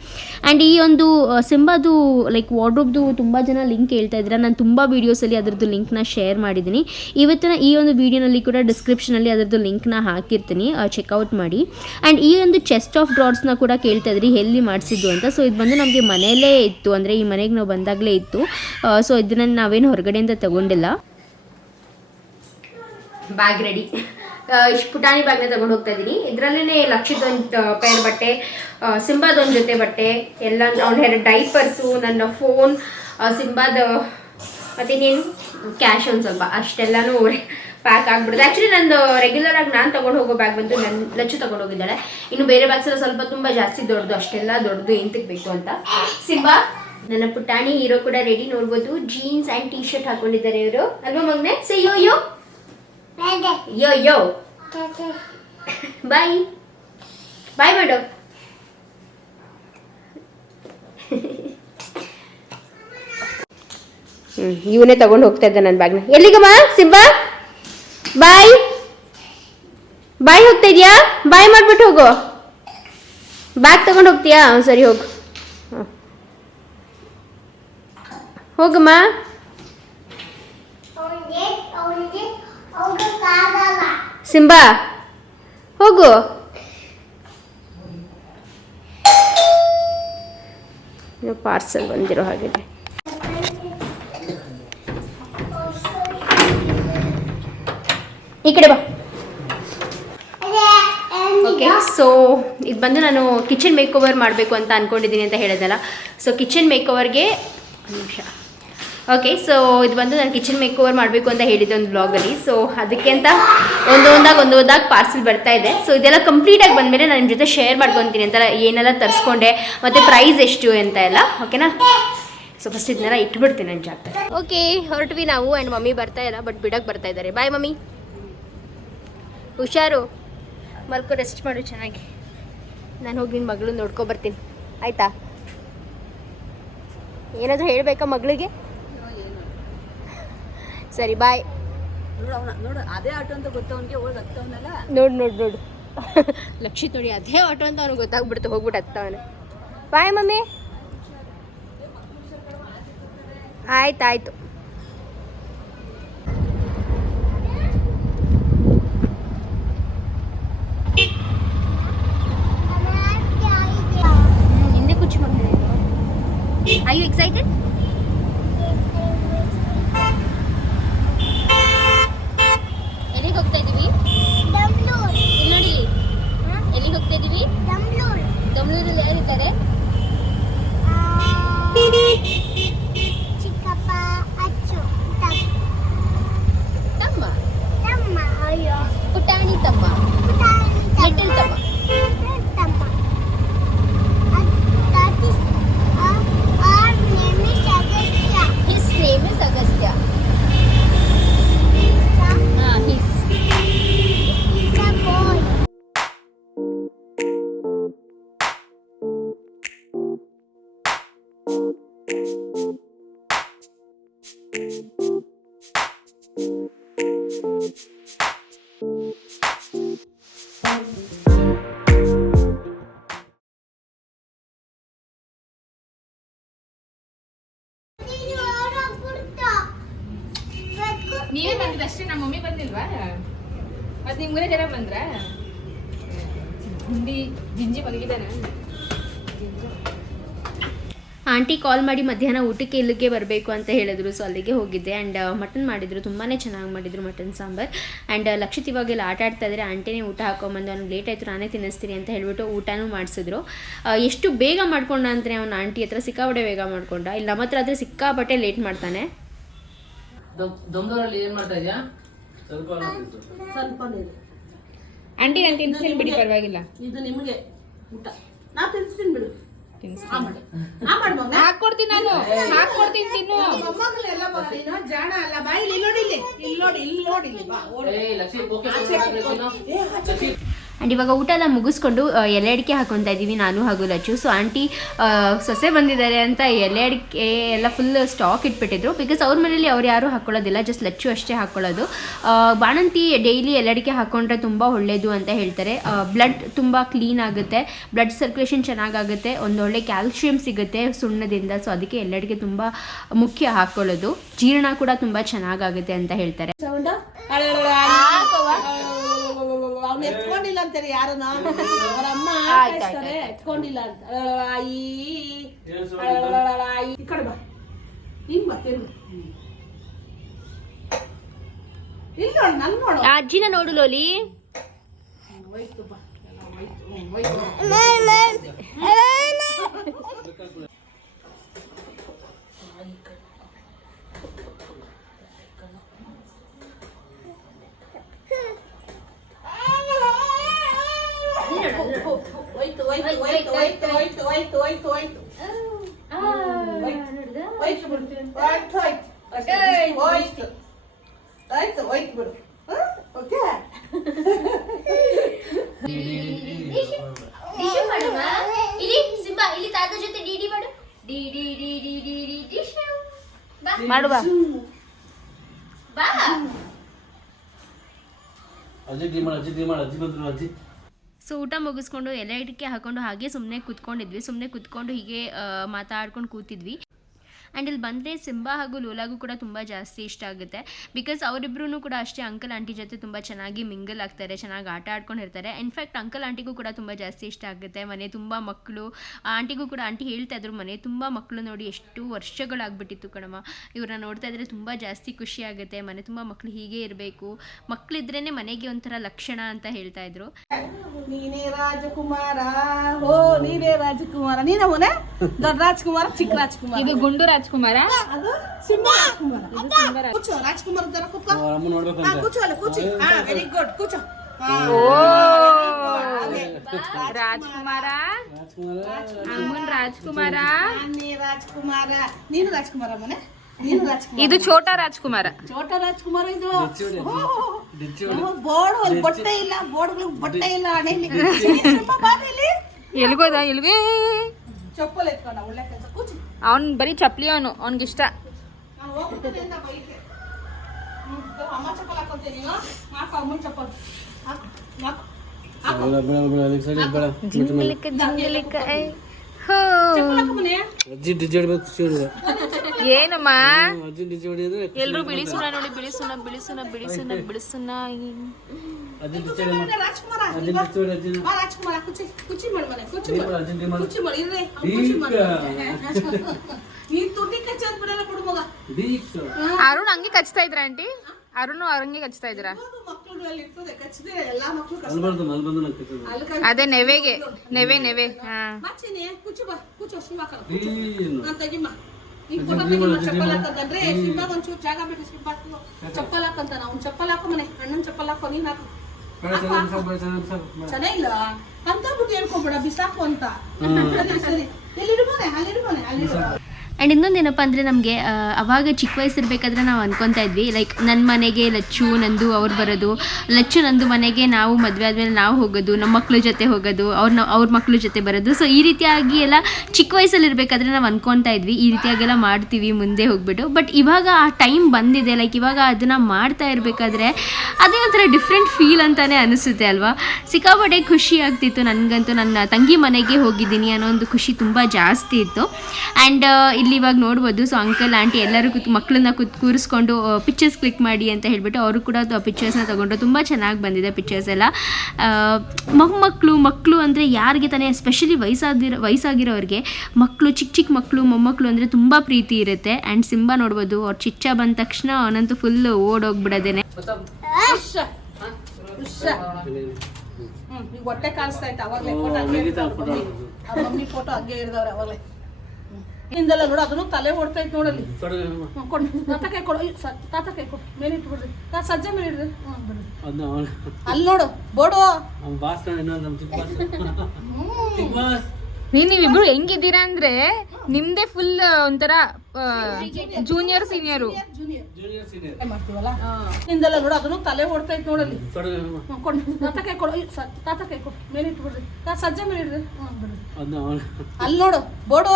ಆ್ಯಂಡ್ ಈ ಒಂದು ಸಿಂಬಾದು ಲೈಕ್ ವಾರ್ಡ್ರೋಬ್ದು ತುಂಬ ಜನ ಲಿಂಕ್ ಹೇಳ್ತಾ ಇದ್ದೀರಾ ನಾನು ತುಂಬ ವೀಡಿಯೋಸಲ್ಲಿ ಅದರದ್ದು ಲಿಂಕ್ನ ಶೇರ್ ಮಾಡಿದ್ದೀನಿ ಇವತ್ತಿನ ಈ ಒಂದು ವೀಡಿಯೋನಲ್ಲಿ ಕೂಡ ಡಿಸ್ಕ್ರಿಪ್ಷನಲ್ಲಿ ಅದರದ್ದು ಲಿಂಕ್ನ ಹಾಕಿರ್ತೀನಿ. ಚೆಕ್ಔಟ್ ಮಾಡಿ. ಆ್ಯಂಡ್ ಈ ಒಂದು ಚೆಸ್ಟ್ ಆಫ್ ಡ್ರಾಟ್ಸ್ನ ಕೂಡ ಕೇಳ್ತಾ ಇದ್ರಿ, ಎಲ್ಲಿ ಮಾಡಿಸಿದ್ದು ಅಂತ. ಸೊ ಇದು ಬಂದು ನಮಗೆ ಮನೆಯಲ್ಲೇ ಇತ್ತು. ಅಂದರೆ ಈ ಮನೆಗೆ ನಾವು ಬಂದಾಗಲೇ ಇತ್ತು. ಸೊ ಇದನ್ನ ನಾವೇನು ಹೊರಗಡೆಯಿಂದ ತಗೊಂಡಿಲ್ಲ. ಬ್ಯಾಗ್ ರೆಡಿ ಇಷ್ಟು ಪುಟಾಣಿ ಬ್ಯಾಗ್ನ ತಗೊಂಡು ಹೋಗ್ತಾ ಇದ್ದೀನಿ ಇದರಲ್ಲೇ ಲಕ್ಷದೊಂದು ಪೇರ್ ಬಟ್ಟೆ ಸಿಂಬಾದೊಂದು ಜೊತೆ ಬಟ್ಟೆ ಎಲ್ಲ ಎರಡು ಡೈಪರ್ಸು ನನ್ನ ಫೋನ್ ಸಿಂಬಾದ ಮತ್ತಿನ್ನೇನು ಕ್ಯಾಶ್ ಒಂದು ಸ್ವಲ್ಪ. ಅಷ್ಟೆಲ್ಲನೂ ಪ್ಯಾಕ್ ಆಗ್ಬಿಡುತ್ತೆ. ಆ್ಯಕ್ಚುಲಿ ನಂದು ರೆಗ್ಯುಲರ್ ಆಗಿ ನಾನು ತೊಗೊಂಡು ಹೋಗೋ ಬ್ಯಾಗ್ ಬಂದು ನನ್ನ ಲಚ್ಚು ತೊಗೊಂಡು ಹೋಗಿದ್ದಾಳೆ. ಇನ್ನು ಬೇರೆ ಬ್ಯಾಗ್ಸ್ ಎಲ್ಲ ಸ್ವಲ್ಪ ತುಂಬ ಜಾಸ್ತಿ ದೊಡ್ಡದು, ಅಷ್ಟೆಲ್ಲ ದೊಡ್ಡದು ಎಂತಕ್ಕೆ ಬೇಕು ಅಂತ. ಸಿಂಬಾ, ನನ್ನ ಪುಟಾಣಿ ಹೀರೋ ಕೂಡ ರೆಡಿ ನೋಡ್ಬೋದು. ಜೀನ್ಸ್ ಆ್ಯಂಡ್ ಟೀ ಶರ್ಟ್ ಹಾಕೊಂಡಿದ್ದಾರೆ ಇವರು. ಅಲ್ವಾ ಮಗ್ನೆ? ಸೇ ಯೋ ಯೋ Ready. ಯೋ ಯೋ Ready. ಬಾಯ್ ಬಾಯ್ ಮಾಡು ಹ್ಮ್ ಇವನೇ ತಗೊಂಡು ಹೋಗ್ತಾ ಇದ್ದ ನನ್ನ ಬ್ಯಾಗ್ನ ಎಲ್ಲಿಗಮ್ಮ ಸಿಂಬಾ? ಬಾಯ್ ಬಾಯ್ ಹೋಗ್ತಾ ಇದೀಯಾ? ಬಾಯ್ ಮಾಡ್ಬಿಟ್ಟು ಹೋಗು. ಬ್ಯಾಗ್ ತಗೊಂಡು ಹೋಗ್ತೀಯಾ? ಹ್ಮ್, ಸರಿ ಹೋಗು. ಹ್ಮ್. ಹೋಗಮ್ಮ ಅವ್ನಿಗೆ ಅವ್ನಿಗೆ ಹೋಗಕ್ಕಾಗಲ್ಲ ಸಿಂಬಾ ಹೋಗು. ಪಾರ್ಸಲ್ ಬಂದಿರೋ ಹಾಗಿದೆ ಈ ಕಡೆ ಬಾ. ಓಕೆ ಸೊ ಇದು ಬಂದು ನಾನು ಕಿಚನ್ ಮೇಕ್ ಓವರ್ ಮಾಡಬೇಕು ಅಂತ ಅಂದ್ಕೊಂಡಿದ್ದೀನಿ ಅಂತ ಹೇಳಿದ್ನಲ್ಲ. ಸೊ ಕಿಚನ್ ಮೇಕ್ ಓವರ್ಗೆ ಒಂದು ನಿಮಿಷ. ಓಕೆ ಸೊ ಇದು ಬಂದು ನಾನು ಕಿಚನ್ ಮೇಕ್ ಓವರ್ ಮಾಡಬೇಕು ಅಂತ ಹೇಳಿದ್ದೆ ಒಂದು ಬ್ಲಾಗಲ್ಲಿ ಸೊ ಅದಕ್ಕೆ ಅಂತ ಒಂದು ಒಂದಾಗ ಒಂದು ಒಂದಾಗ ಪಾರ್ಸಲ್ ಬರ್ತಾ ಇದೆ. ಸೊ ಇದೆಲ್ಲ ಕಂಪ್ಲೀಟಾಗಿ ಬಂದಮೇಲೆ ನಾನು ನಿಮ್ಮ ಜೊತೆ ಶೇರ್ ಮಾಡ್ಕೊತೀನಿ ಅಂತ ಏನೆಲ್ಲ ತರಿಸ್ಕೊಂಡೆ, ಮತ್ತು ಪ್ರೈಸ್ ಎಷ್ಟು ಅಂತ ಎಲ್ಲ ಓಕೆನಾ ಸೊ ಫಸ್ಟ್ ಇದನ್ನೆಲ್ಲ ಇಟ್ಬಿಡ್ತೀನಿ ನನ್ನ ಜಾಗದಲ್ಲಿ. ಓಕೆ ಹೊರಟ್ವಿ ನಾವು ಆ್ಯಂಡ್ ಮಮ್ಮಿ ಬರ್ತಾ ಇಲ್ಲ ಬಟ್ ಬಿಡೋಕ್ಕೆ ಬರ್ತಾ ಇದ್ದಾರೆ. Bye mummy. ಹುಷಾರು. ಮಲ್ಕೊ ರೆಸ್ಟ್ ಮಾಡು ಚೆನ್ನಾಗಿ. ನಾನು ಹೋಗಿ ನಿನ್ನ ಮಗಳು ನೋಡ್ಕೊಬರ್ತೀನಿ ಬರ್ತೀನಿ. ಆಯ್ತಾ? ಏನಾದರೂ ಹೇಳಬೇಕಾ ಮಗಳಿಗೆ? ಸರಿ ಬಾಯ್ ನೋಡು ನೋಡು ಅದೇ ಆಟೋ ಅಂತ ಗೊತ್ತವನಿಗೆ ಹೋಗಿ ಹತ್ತವನಲ್ಲ? ನೋಡು ನೋಡು ನೋಡು. ಲಕ್ಷಿತ್ ನೋಡಿ ಅದೇ ಆಟೋ ಅಂತ ಅವ್ನಿಗೆ ಗೊತ್ತಾಗ್ಬಿಡ್ತು ಹೋಗ್ಬಿಟ್ಟು ಹತ್ತವನೆ. ಬಾಯ್ ಮಮ್ಮಿ. ಆಯ್ತು ಆಯ್ತು ಆಂಟಿ ಕಾಲ್ ಮಾಡಿ ಮಧ್ಯಾಹ್ನ ಊಟಕ್ಕೆ ಇಲ್ಲಿಗೆ ಬರಬೇಕು ಅಂತ ಹೇಳಿದ್ರು. ಸೊ ಅಲ್ಲಿಗೆ ಹೋಗಿದ್ದೆ ಆ್ಯಂಡ್ ಮಟನ್ ಮಾಡಿದ್ರು. ತುಂಬಾ ಚೆನ್ನಾಗಿ ಮಾಡಿದ್ರು ಮಟನ್ ಸಾಂಬಾರ್. ಆ್ಯಂಡ್ ಲಕ್ಷಿತ್ ಇವಾಗೆಲ್ಲ ಆಟ ಆಡ್ತಾ ಇದ್ದಾರೆ ಆಂಟಿನೇ ಊಟ ಹಾಕೊಂಬಂದು ಅವ್ನಿಗೆ ಲೇಟ್ ಆಯಿತು ನಾನೇ ತಿನ್ನಿಸ್ತೀನಿ ಅಂತ ಹೇಳಿಬಿಟ್ಟು ಊಟನೂ ಮಾಡಿಸಿದ್ರು. ಎಷ್ಟು ಬೇಗ ಮಾಡ್ಕೊಂಡ ಅಂದರೆ ಅವ್ನು ಆಂಟಿ ಹತ್ರ? ಸಿಕ್ಕಾಪಟ್ಟೆ ಬೇಗ ಮಾಡ್ಕೊಂಡ? ಇಲ್ಲಿ ನಮ್ಮ ಹತ್ರ ಆದರೆ ಸಿಕ್ಕಾಪಟ್ಟೆ ಲೇಟ್ ಮಾಡ್ತಾನೆ. ಆಂಟಿ ನಾನು ತಿನ್ಸ್ತೀನಿ ಬಿಡಿ ಪರವಾಗಿಲ್ಲ. ಇದು ನಿಮಗೆ ಊಟ. ನಾನು ತಿನ್ಸ್ತೀನಿ. ಮಗ. ನಾನು. ಹಾಕ್ಕೊಡ್ತೀನಿ ತಿನ್ನು. ಜಾಣ ಅಲ್ಲ. ಬಾ ಇಲ್ಲಿ ಇಲ್ಲಿ ನೋಡಿ ಇಲ್ಲಿ. ಇಲ್ಲಿ ನೋಡಿ ಇಲ್ಲಿ ನೋಡಿ ಆ್ಯಂಡ್ ಇವಾಗ ಊಟ ಎಲ್ಲ ಮುಗಿಸ್ಕೊಂಡು ಎಲೆ ಅಡಿಕೆ ಹಾಕೊತಾ ಇದ್ದೀವಿ ನಾನು ಹಾಗೂ ಲಚ್ಚು ಸೊ ಆಂಟಿ ಸೊಸೆ ಬಂದಿದ್ದಾರೆ ಅಂತ ಎಲೆ ಅಡಿಕೆ ಎಲ್ಲ ಫುಲ್ ಸ್ಟಾಕ್ ಇಟ್ಬಿಟ್ಟಿದ್ರು ಬಿಕಾಸ್ ಅವ್ರ ಮನೇಲಿ ಅವ್ರು ಯಾರು ಹಾಕೊಳ್ಳೋದಿಲ್ಲ ಜಸ್ಟ್ ಲಚ್ಚು ಅಷ್ಟೇ ಹಾಕೊಳ್ಳೋದು ಬಾಣಂತಿ ಡೈಲಿ ಎಲೆ ಅಡಿಕೆ ಹಾಕೊಂಡ್ರೆ ತುಂಬ ಒಳ್ಳೆಯದು ಅಂತ ಹೇಳ್ತಾರೆ ಬ್ಲಡ್ ತುಂಬ ಕ್ಲೀನ್ ಆಗುತ್ತೆ ಬ್ಲಡ್ ಸರ್ಕ್ಯುಲೇಷನ್ ಚೆನ್ನಾಗಾಗುತ್ತೆ ಒಂದೊಳ್ಳೆ ಒಳ್ಳೆ ಕ್ಯಾಲ್ಶಿಯಂ ಸಿಗುತ್ತೆ ಸುಣ್ಣದಿಂದ ಸೊ ಅದಕ್ಕೆ ಎಲೆ ಅಡಿಕೆ ತುಂಬ ಮುಖ್ಯ ಹಾಕೊಳ್ಳೋದು ಜೀರ್ಣ ಕೂಡ ತುಂಬ ಚೆನ್ನಾಗಾಗುತ್ತೆ ಅಂತ ಹೇಳ್ತಾರೆ ಸೌಂಡ ಅವ್ನು ಎತ್ಕೊಂಡಿಲ್ಲ ಅಂತಾರೆ ಯಾರನ್ನ? ಅವ್ರ ಅಮ್ಮ ಹಾಕೈಸ್ತಾರೆ, ಎತ್ಕೊಂಡಿಲ್ಲ ಅಂತ. ಆಯಿ ಆಯಿ. ಈ ಕಡೆ ಬಾ. ಹಿಂಗ್ ಬಾ ತಿರ್ಗು. ಇಲ್ಲಿ ನೋಡು ನನ್ ನೋಡು. ಆ ಅಜ್ಜಿನ ನೋಡು ಲೋಲಿ. ಹೋಯ್ತು ಬಾ. ಎಲ್ಲ ಹೋಯ್ತು. ಹೋಯ್ತು ಹೋಯ್ತು ಹೋಯ್ತು ಹೋಯ್ತು ಹೋಯ್ತು ಹೋಯ್ತು ಹೋಯ್ತು ಹೋಯ್ತು ಆಯ್ತು ಹೋಯ್ತು ಬಿಡು ಓಕೆ ಡಿಶು ಮಾಡುವ ಇಲ್ಲಿ ಸಿಂಬಾ ಇಲ್ಲಿ ತಾತ ಜೊತೆ ಡಿಡಿ ಮಾಡು ಡಿ ಡಿ ಡಿ ಡಿ ಡಿ ಡಿ ಡಿಶು ಬಾ ಮಾಡುವ ಬಾ ಅಜ್ಜಿ ಡಿ ಮಾಡಿ ಅಜ್ಜಿ ಡಿ ಮಾಡಿ ಅಜ್ಜಿ ಬಂದ್ರು ಅಜ್ಜಿ ಸೊ ಊಟ ಮುಗಿಸ್ಕೊಂಡು ಎಲೆ ಅಡಿಕೆ ಹಾಕೊಂಡು ಹಾಗೆ ಸುಮ್ಮನೆ ಕುತ್ಕೊಂಡಿದ್ವಿ. ಸುಮ್ಮನೆ ಕುತ್ಕೊಂಡು ಹೀಗೆ ಮಾತಾಡ್ಕೊಂಡು ಕೂತಿದ್ವಿ. ಆ್ಯಂಡ್ ಇಲ್ಲಿ ಬಂದರೆ ಸಿಂಬಾ ಹಾಗೂ ಲೋಲಾಗೂ ಕೂಡ ತುಂಬ ಜಾಸ್ತಿ ಇಷ್ಟ ಆಗುತ್ತೆ. ಬಿಕಾಸ್ ಅವರಿಬ್ಬರೂ ಕೂಡ ಅಷ್ಟೇ ಅಂಕಲ್ ಆಂಟಿ ಜೊತೆ ತುಂಬ ಚೆನ್ನಾಗಿ ಮಿಂಗಲ್ ಆಗ್ತಾರೆ ಚೆನ್ನಾಗಿ ಆಟ ಆಡ್ಕೊಂಡು ಇರ್ತಾರೆ ಇನ್ಫ್ಯಾಕ್ಟ್ ಅಂಕಲ್ ಆಂಟಿಗೂ ಕೂಡ ತುಂಬ ಜಾಸ್ತಿ ಇಷ್ಟ ಆಗುತ್ತೆ. ಮನೆ ತುಂಬ ಮಕ್ಕಳು ಆಂಟಿಗೂ ಕೂಡ ಆಂಟಿ ಹೇಳ್ತಾ ಇದ್ರು ಮನೆ ತುಂಬ ಮಕ್ಕಳು ನೋಡಿ ಎಷ್ಟು ವರ್ಷಗಳಾಗ್ಬಿಟ್ಟಿತ್ತು ಕಣಮ್ಮ. ಇವ್ರನ್ನ ನೋಡ್ತಾ ಇದ್ರೆ ತುಂಬ ಜಾಸ್ತಿ ಖುಷಿ ಆಗುತ್ತೆ. ಮನೆ ತುಂಬ ಮಕ್ಕಳು ಹೀಗೆ ಇರಬೇಕು. ಮಕ್ಕಳಿದ್ರೇ ಮನೆಗೆ ಒಂಥರ ಲಕ್ಷಣ ಅಂತ ಹೇಳ್ತಾ ಇದ್ರು. ನೀನೇ ರಾಜಕುಮಾರ ಓ ನೀನೇ ರಾಜಕುಮಾರ. ನೀನೇ ದೊಡ್ಡ ರಾಜಕುಮಾರ ಚಿಕ್ಕ ರಾಜಕುಮಾರ. ಇದು ಗುಂಡು ರಾಜ್ಕುಮಾರ? ಅದು ಸಿಂಬಾ ರಾಜಕುಮಾರ. ಕೂಚು ರಾಜಕುಮಾರ. ತರ ಕೂತ್ಕೋ. ಅವ್ರ ಅಮ್ಮ ನೋಡ್ಬೇಕು ಹಾ, ಕೂಚು ಅಲ್ಲಿ ಕೂಚು ಹಾ ವೆರಿ ಗುಡ್ ಕೂಚು ಓ. ರಾಜ್ಕುಮಾರ ರಾಜ್ಕುಮಾರ. ಅಮ್ಮನ್ ರಾಜ್ಕುಮಾರ. ರಾಜ್ಕುಮಾರ. ನೀನು ರಾಜ್ಕುಮಾರ. ಮನೆ ನೀನು ರಾಜಕುಮಾರ. ಇದು ಛೋಟ ರಾಜ್ಕುಮಾರ. ಛೋಟ ರಾಜಕುಮಾರ ಇದು? ಬೋರ್ಡ್ ಅಲ್ಲಿ ಬಟ್ಟೆ ಇಲ್ಲ ಬೋರ್ಡ್ಗಳಿಗೆ ಬಟ್ಟೆ ಇಲ್ಲ ಹಣೆಯಲ್ಲಿ ಎಲ್ಗೋದ ಎಲ್ವೇ? ಚಪ್ಪಲ್ ಎತ್ಕೊಂಡ ಒಳ್ಳೆ ಕೆಲಸ. ಕೂಚು. ಅವ್ನ್ ಬರೀ ಚಪ್ಲಿ ಅವನು ಅವ್ನಿಗಿಷ್ಟ. ಚಪ್ಪಲ್ ಚಪ್ಪಲ್. ಚಪ್ಪಲ್ ಏನಮ್ಮ? ಎಲ್ರು ಬಿಳಿಸುನ ನೋಡಿ ಬಿಡಿಸೋಣ ಬಿಡಿಸೋಣ ಬಿಡಿಸೋಣ ಬಿಳಿಸುನ ಅರುಣ್ ಹಂಗೆ ಕಚ್ತಾ ಇದ್ರ ಆಂಟಿ? ಅರುಣ್ ಹಂಗೆ ಕಚ್ತಾ ಇದ್ರ? ಅದೇ ನೆವೆಗೆ ನೆವೆ ನೆವೆ ಹಾ. ಚಪ್ಪಲ್ ಹಾಕಂತ ನಾವು ಚಪ್ಪಲ್ ಹಾಕೋ ಮನೆ ಅಣ್ಣನ ಚಪ್ಪಲ್ ಹಾಕೋ ನೀನ್ ಹಾಕು. ಚೆನ್ನಾಗಿಲ್ಲ ಅಂತ ಬಿಟ್ಟು ಹೇಳ್ಕೊಬೇಡ ಬಿಸಾಕು ಅಂತ. ಸರಿ ಸರಿ. ಎಲ್ಲಿಡು ಮನೆ ಅಲ್ಲಿಡು ಮನೆ ಅಲ್ಲಿಡು ಆ್ಯಂಡ್ ಇನ್ನೊಂದೇನಪ್ಪ ಅಂದರೆ ನಮಗೆ ಅವಾಗ ಚಿಕ್ಕ ವಯಸ್ಸಿರ್ಬೇಕಾದ್ರೆ ನಾವು ಅನ್ಕೊತಾ ಇದ್ವಿ ಲೈಕ್ ನನ್ನ ಮನೆಗೆ ಲಚ್ಚು, ನಂದು ಅವ್ರು ಬರೋದು. ಲಚ್ಚು, ನಂದು ಮನೆಗೆ ನಾವು ಮದುವೆ ಆದಮೇಲೆ ನಾವು ಹೋಗೋದು ನಮ್ಮ ಮಕ್ಕಳ ಜೊತೆ ಹೋಗೋದು, ಅವ್ರ ಅವ್ರ ಮಕ್ಕಳ ಜೊತೆ ಬರೋದು. ಸೊ ಈ ರೀತಿಯಾಗಿ ಎಲ್ಲ ಚಿಕ್ಕ ವಯಸ್ಸಲ್ಲಿರಬೇಕಾದ್ರೆ ನಾವು ಅನ್ಕೊತಾ ಇದ್ವಿ, ಈ ರೀತಿಯಾಗೆಲ್ಲ ಮಾಡ್ತೀವಿ, ಮುಂದೆ ಹೋಗ್ಬಿಟ್ಟು. ಬಟ್ ಇವಾಗ ಆ ಟೈಮ್ ಬಂದಿದೆ ಲೈಕ್ ಇವಾಗ ಅದನ್ನು ಮಾಡ್ತಾ ಇರಬೇಕಾದ್ರೆ ಅದೇ ಒಂಥರ ಡಿಫ್ರೆಂಟ್ ಫೀಲ್ ಅಂತಲೇ ಅನಿಸುತ್ತೆ ಅಲ್ವಾ? ಸಿಕ್ಕಾಪಟ್ಟೆ ಖುಷಿ ಆಗ್ತಿತ್ತು ನನಗಂತೂ. ನನ್ನ ತಂಗಿ ಮನೆಗೆ ಹೋಗಿದ್ದೀನಿ ಅನ್ನೋ ಒಂದು ಖುಷಿ ತುಂಬ ಜಾಸ್ತಿ ಇತ್ತು. ಆ್ಯಂಡ್ ಇಲ್ಲಿ ಇವಾಗ ನೋಡ್ಬೋದು. ಸೊ ಅಂಕಲ್ ಆಂಟಿ ಎಲ್ಲರೂ ಕೂತ್ ಮಕ್ಕಳನ್ನ ಕೂತ್ ಕೂರಿಸ್ಕೊಂಡು ಪಿಕ್ಚರ್ಸ್ ಕ್ಲಿಕ್ ಮಾಡಿ ಅಂತ ಹೇಳಿಬಿಟ್ಟು ಅವರು ಕೂಡ ಪಿಕ್ಚರ್ಸ್ನ ತೊಗೊಂಡ್ರು. ತುಂಬ ಚೆನ್ನಾಗಿ ಬಂದಿದೆ ಪಿಕ್ಚರ್ಸ್ ಎಲ್ಲ. ಮೊಮ್ಮಕ್ಕಳು ಮಕ್ಕಳು ಅಂದರೆ ಯಾರಿಗೆ ತಾನೇ ಎಸ್ಪೆಷಲಿ ವಯಸ್ಸಾದಿರೋ ವಯಸ್ಸಾಗಿರೋರಿಗೆ ಮಕ್ಕಳು ಚಿಕ್ಕ ಚಿಕ್ಕ ಮಕ್ಕಳು ಮೊಮ್ಮಕ್ಕಳು ಅಂದರೆ ತುಂಬ ಪ್ರೀತಿ ಇರುತ್ತೆ. ಆ್ಯಂಡ್ ಸಿಂಬಾ ನೋಡ್ಬೋದು ಅವ್ರು ಚಿಚ್ಚ ಬಂದ ತಕ್ಷಣ ಅವನಂತೂ ಫುಲ್ ಓಡೋಗ್ಬಿಡೋದೇನೆ. ಹೊಟ್ಟೆ ಕಾಣಿಸ್ತಾ ಇತ್ತು. ಅವಾಗಲೇ ಫೋಟೋ ಹಂಗೆ ಹಿಡ್ದವ್ರೆ ಆ ಮಮ್ಮಿ ಫೋಟೋ ಹಂಗೆ ಹಿಡ್ದವ್ರೆ ಅವಾಗಲೇ. ಹಿಂದೆಲ್ಲ ನೋಡು ಅದನ್ನು ತಲೆ ಹೊಡ್ತಾ ಇತ್ತು ನೋಡಲ್ಲಿ. ಕೊಡು ತಾತ ಕೈ ಕೊಡು. ತಾತ ಕೈ ಕೊಡು. ಮೇಲೆ ಇಟ್ಬಿಡ್ರಿ. ತಾ ಸಜ್ಜೆ ಮೇಲೆ ಇಡ್ರಿ. ಹ್ಞೂ ಬಿಡ್ರಿ. ಅಲ್ಲಿ ನೋಡು ಬೋಡು. ಬಾಸ್ ನಮ್ಮ ಚಿಕ್ಕ ಬಾಸ್ ಚಿಕ್ಕ ಬಾಸ್ ನೀವಿಬ್ರು ಹೆಂಗಿದ್ದೀರಾ ಅಂದ್ರೆ ನಿಮ್ದೇ ಫುಲ್ ಒಂಥರ junior senior junior junior senior ಮಾಡ್ತೀವಲ್ಲ? ಹಿಂದೆಲ್ಲ ನೋಡು ಅದನ್ನು ತಲೆ ಹೊಡ್ತಾ ಇತ್ತು ನೋಡಲ್ಲಿ ತಾತ ಕೈ ಕೊಡು. ತಾತ ಕೈ ಕೊಡು. ಮೇಲೆ ಇಟ್ಬಿಡ್ರಿ. ತಾ ಸಜ್ಜೆ ಮೇಲೆ ಇಡ್ರಿ. ಅಲ್ಲಿ ನೋಡು ಬೋಡು.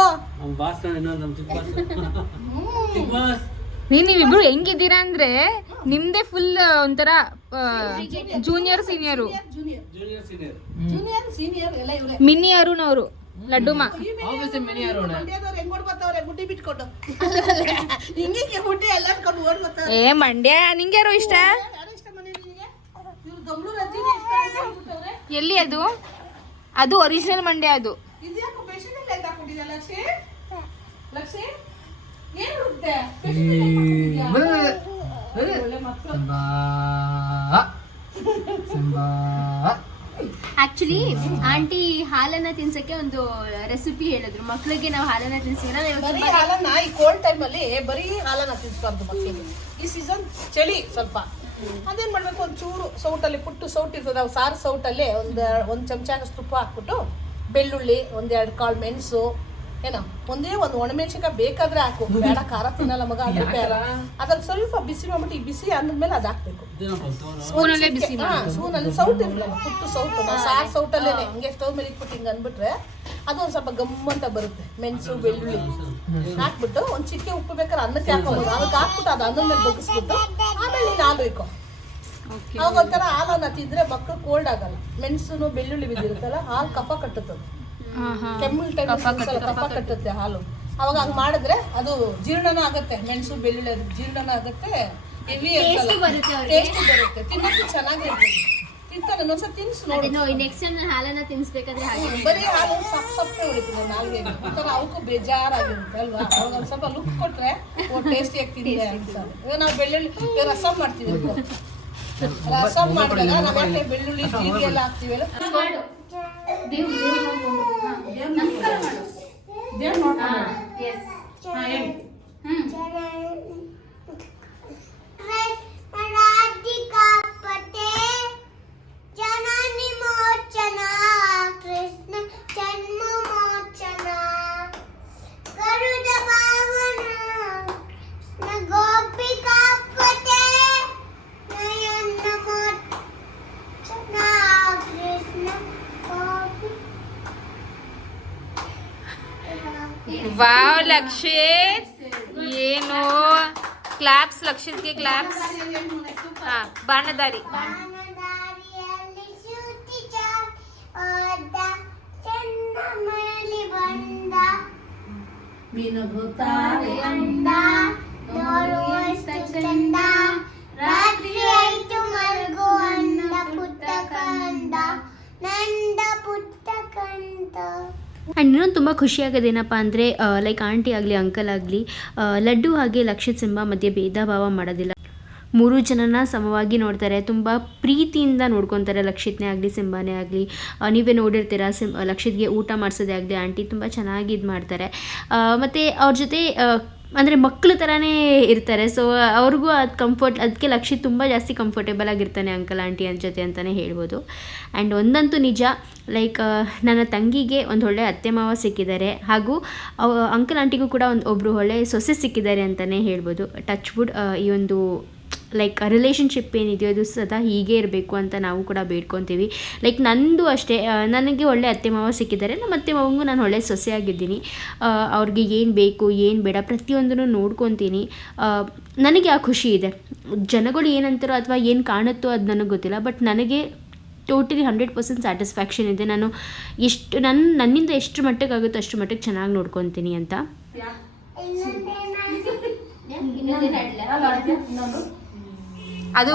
ನೀವಿಬ್ರು ಹೆಂಗಿದ್ದೀರಾ ಅಂದ್ರೆ ನಿಮ್ದೇ ಫುಲ್ ಒಂಥರ junior senior junior junior senior junior senior ಎಲ್ಲ ಇವರೇ. ಮಿನಿ ಅರುಣ್ ಅವರು. ಲಡ್ಡುಮ ಏ ಮಂಡ್ಯ ನಿಂಗೆ ಯಾರು ಇಷ್ಟ ಎಲ್ಲಿ ಅದು? ಅದು ಒರಿಜಿನಲ್ ಮಂಡ್ಯ ಅದು. ಬೆಡ್ಶೀಟ್ ಆಕ್ಚುಲಿ ಆಂಟಿ ಹಾಲನ್ನ ತಿನ್ಸಕ್ಕೆ ಒಂದು ರೆಸಿಪಿ ಹೇಳಿದ್ರು. ಮಕ್ಕಳಿಗೆ ನಾವು ಹಾಲನ್ನ ತಿನ್ಸಿದ್ರೆ ಬರೀ ಹಾಲನ್ನ ಈ ಕೋಲ್ಡ್ ಟೈಮಲ್ಲಿ ಬರೀ ಹಾಲನ್ನ ತಿನ್ಸ್ಬಾರ್ದು ಮಕ್ಕಳಿಗೆ ಈ ಸೀಸನ್ ಚಳಿ ಸ್ವಲ್ಪ. ಅದೇನ್ ಮಾಡ್ಬೇಕು? ಒಂದ್ ಚೂರು ಸೌಟಲ್ಲಿ ಪುಟ್ಟು ಸೌಟ್ ಇರ್ತದೆ. ಅವು ಸಾರು ಸೌಟಲ್ಲಿ ಒಂದ್ ಒಂದ್ ಚಮಚ ತುಪ್ಪ ಹಾಕ್ಬಿಟ್ಟು ಬೆಳ್ಳುಳ್ಳಿ ಒಂದೆರಡು ಕಾಳು ಮೆಣಸು ಏನೋ ಒಂದೇ ಒಂದು ಒಣಮೆಣಸಿನ್ಕಾಯಿ ಬೇಕಾದ್ರೆ ಹಾಕು. ಬೇಡ ಖಾರ ತಿನ್ನಲ್ಲ ಮಗ ಅದು ಬೇಡ. ಅದ್ರಲ್ಲಿ ಸ್ವಲ್ಪ ಬಿಸಿ ಮಾಡ್ಬಿಟ್ಟು ಈ ಬಿಸಿ ಅಂದ್ಮೇಲೆ ಅದು ಹಾಕ್ಬೇಕು? ಸ್ಪೂನಲ್ಲೇ ಬಿಸಿ ಸ್ಪೂನಲ್ಲಿ ಸೌಟ್ ಇರಲ್ಲ ಪುಟ್ಟು ಸೌಟ್ ಸಾರು ಸೌಟಲ್ಲೇ ಹಿಂಗೆ ಸ್ಟವ್ ಮೇಲೆ ಇಟ್ಬಿಟ್ಟು ಹಿಂಗೆ ಅಂದ್ಬಿಟ್ರೆ ಅದು ಒಂದು ಸ್ವಲ್ಪ ಗಮ್ ಅಂತ ಬರುತ್ತೆ. ಮೆಣಸು ಬೆಳ್ಳುಳ್ಳಿ. ಹಾಕ್ಬಿಟ್ಟು ಒಂದು ಚಿಕ್ಕೆ ಉಪ್ಪು ಬೇಕಾದ್ರೆ ಅನ್ನಕ್ಕೆ ಹಾಕೋಬೋದು ಅದಕ್ಕೆ ಹಾಕ್ಬಿಟ್ಟು ಅದು ಅನ್ನದ ಮೇಲೆ ಬಗ್ಗಿಸ್ಬಿಟ್ಟು ಆಮೇಲೆ ನೀನು ಹಾಲು ಇಕ್ಕೋ ಅವಾಗ ಒಂಥರ ಹಾಲನ್ನ ತಿಂದ್ರೆ ಮಕ್ಕಳು ಕೋಲ್ಡ್ ಆಗಲ್ಲ. ಮೆಣಸು ಬೆಳ್ಳುಳ್ಳಿ ಬಿದ್ದಿರುತ್ತಲ್ಲ ಹಾಲು ಕಫ ಕಟ್ಟುತ್ತದೆ. ಕೆಮ್ಮಲ್ ಟೈಮ್ ಕಫ ಕಟ್ಟುತ್ತೆ ಹಾಲು. ಅವಾಗ ಹಂಗೆ ಮಾಡಿದ್ರೆ ಅದು ಜೀರ್ಣನ ಆಗುತ್ತೆ ಮೆಣಸು ಬೆಳ್ಳುಳ್ಳಿ ಅದು ಜೀರ್ಣನ ಆಗುತ್ತೆ. ಹೆವಿ ಟೇಸ್ಟ್ ಬರುತ್ತೆ ತಿನ್ನಕ್ಕೆ ಚೆನ್ನಾಗಿರ್ತದೆ. ತಿಂತಾನೆ ಒಂದ್ಸಲ ತಿನ್ಸ್ ನೋಡಿ. ನೆಕ್ಸ್ಟ್ ಟೈಮ್ ನಾನು ಹಾಲನ್ನ ತಿನ್ಸ್ಬೇಕಾದ್ರೆ ಹಾಗೆ ಬರೀ ಹಾಲು ಸಪ್ ಸಪ್ಪೆ ಹೊಡಿತದೆ ನಾಲ್ಗೆ ಒಂಥರ ಅವಕ್ಕೂ ಬೇಜಾರಾಗಿರುತ್ತೆ ಅಲ್ವಾ? ಅವಾಗ ಒಂದ್ ಸ್ವಲ್ಪ ಲುಕ್ ಕೊಟ್ರೆ ಓ ಟೇಸ್ಟಿಯಾಗಿ ತಿಂದೆ ಅಂತ. ಇವಾಗ ನಾವು ಬೆಳ್ಳುಳ್ಳಿ ರಸಂ ಮಾಡ್ತೀವಿ ರಸಂ ರಸಮ್ ಮಾಡಿದಾಗ ನಾವು ಬೆಳ್ಳುಳ್ಳಿ ಜೀರಿಗೆ ಎಲ್ಲ ಹಾಕ್ತೀವಲ್ಲ ದೇವ್ರ್ ನೋಡ್ಕೊಂಡು ಹಾ ಹೇಳಿ ರಾಧಿಕಾಪತೆ ಲಕ್ಷಿತ್ ಏನು? ಕ್ಲಾಪ್ಸ್ ಲಕ್ಷಿತ್ಗೆ ಕ್ಲಾಪ್ಸ್ ಹಾ ಬಾಣದಾರಿ. ಇನ್ನೊಂದು ತುಂಬ ಖುಷಿಯಾಗೋದೇನಪ್ಪ ಅಂದರೆ ಲೈಕ್ ಆಂಟಿ ಆಗಲಿ ಅಂಕಲ್ ಆಗಲಿ ಲಡ್ಡು ಹಾಗೆ ಲಕ್ಷಿತ್ ಸಿಂಹ ಮಧ್ಯೆ ಭೇದ ಭಾವ ಮಾಡೋದಿಲ್ಲ. ಮೂರು ಜನನ ಸಮವಾಗಿ ನೋಡ್ತಾರೆ. ತುಂಬ ಪ್ರೀತಿಯಿಂದ ನೋಡ್ಕೊತಾರೆ ಲಕ್ಷಿತ್ನೇ ಆಗಲಿ, ಸಿಂಬಾನೇ ಆಗಲಿ. ನೀವೇ ನೋಡಿರ್ತೀರ, ಸಿಂ, ಲಕ್ಷಿತ್ಗೆ ಊಟ ಮಾಡಿಸೋದೇ ಆಗಲಿ ಆಂಟಿ ತುಂಬ ಚೆನ್ನಾಗಿ ಇದು ಮಾಡ್ತಾರೆ ಮತ್ತು ಅವ್ರ ಜೊತೆ ಅಂದರೆ ಮಕ್ಕಳು ಥರನೇ ಇರ್ತಾರೆ. ಸೊ ಅವ್ರಿಗೂ ಅದು ಕಂಫರ್ಟ್ ಅದಕ್ಕೆ ಲಕ್ಷಿ ತುಂಬ ಜಾಸ್ತಿ ಕಂಫರ್ಟೇಬಲ್ ಆಗಿರ್ತಾನೆ ಅಂಕಲ್ ಆಂಟಿ ಅಂತ ಜೊತೆ ಅಂತಲೇ ಹೇಳ್ಬೋದು. ಆ್ಯಂಡ್ ಒಂದಂತೂ ನಿಜ ಲೈಕ್ ನನ್ನ ತಂಗಿಗೆ ಒಂದು ಒಳ್ಳೆ ಅತ್ತೆ ಮಾವ ಸಿಕ್ಕಿದ್ದಾರೆ. ಹಾಗೂ ಅಂಕಲ್ ಆಂಟಿಗೂ ಕೂಡ ಒಂದು ಒಬ್ಬರು ಒಳ್ಳೆ ಸೊಸೆ ಸಿಕ್ಕಿದ್ದಾರೆ ಅಂತಲೇ ಹೇಳ್ಬೋದು. ಟಚ್ ವುಡ್ ಈ ಒಂದು ಲೈಕ್ ರಿಲೇಷನ್ಶಿಪ್ ಏನಿದೆಯೋ ಅದು ಸದಾ ಹೀಗೆ ಇರಬೇಕು ಅಂತ ನಾವು ಕೂಡ ಬೇಡ್ಕೊತೀವಿ. ಲೈಕ್ ನಂದು ಅಷ್ಟೇ ನನಗೆ ಒಳ್ಳೆ ಅತ್ತೆ ಮಾವ ಸಿಕ್ಕಿದ್ದಾರೆ. ನಮ್ಮ ಅತ್ತೆ ಮಾವಂಗೂ ನಾನು ಒಳ್ಳೆ ಸೊಸೆಯಾಗಿದ್ದೀನಿ ಅವ್ರಿಗೆ ಏನು ಬೇಕು ಏನು ಬೇಡ ಪ್ರತಿಯೊಂದನ್ನು ನೋಡ್ಕೊತೀನಿ. ನನಗೆ ಆ ಖುಷಿ ಇದೆ. ಜನಗಳು ಏನಂತಾರೋ ಅಥವಾ ಏನು ಕಾಣುತ್ತೋ ಅದು ನನಗೆ ಗೊತ್ತಿಲ್ಲ. ಬಟ್ ನನಗೆ ಟೋಟಲಿ ಹಂಡ್ರೆಡ್ ಪರ್ಸೆಂಟ್ ಸ್ಯಾಟಿಸ್ಫ್ಯಾಕ್ಷನ್ ಇದೆ. ನಾನು ಎಷ್ಟು ನನ್ನ ನನ್ನಿಂದ ಎಷ್ಟು ಮಟ್ಟಿಗೆ ಆಗುತ್ತೋ ಅಷ್ಟು ಮಟ್ಟಿಗೆ ಚೆನ್ನಾಗಿ ನೋಡ್ಕೊತೀನಿ ಅಂತ. ಅದು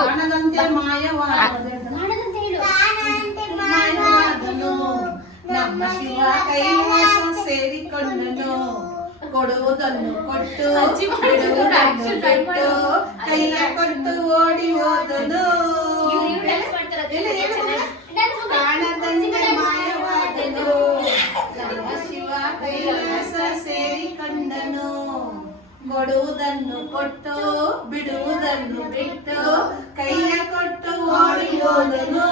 ನಮ್ಮ ಶಿವ ಕೈಲಾಸ ಸೇರಿಕೊಂಡನು. ಕೊಡುವುದನ್ನು ಕೊಟ್ಟು ಬಿಟ್ಟು ಕೈಯ ಕೊಟ್ಟು ಓಡಿ ಹೋದನು. ಕಾಣದಂತೆ ಮಾಯವಾದನು ನಮ್ಮ ಶಿವ ಕೈಲಾಸ ಸೇರಿಕೊಂಡನು. ಕೊಡುವುದನ್ನು ಕೊಟ್ಟು ಬಿಡುವುದನ್ನು ಬಿಟ್ಟು ಕೈಯ ಕೊಟ್ಟು ಓಡಿ ಹೋದನು?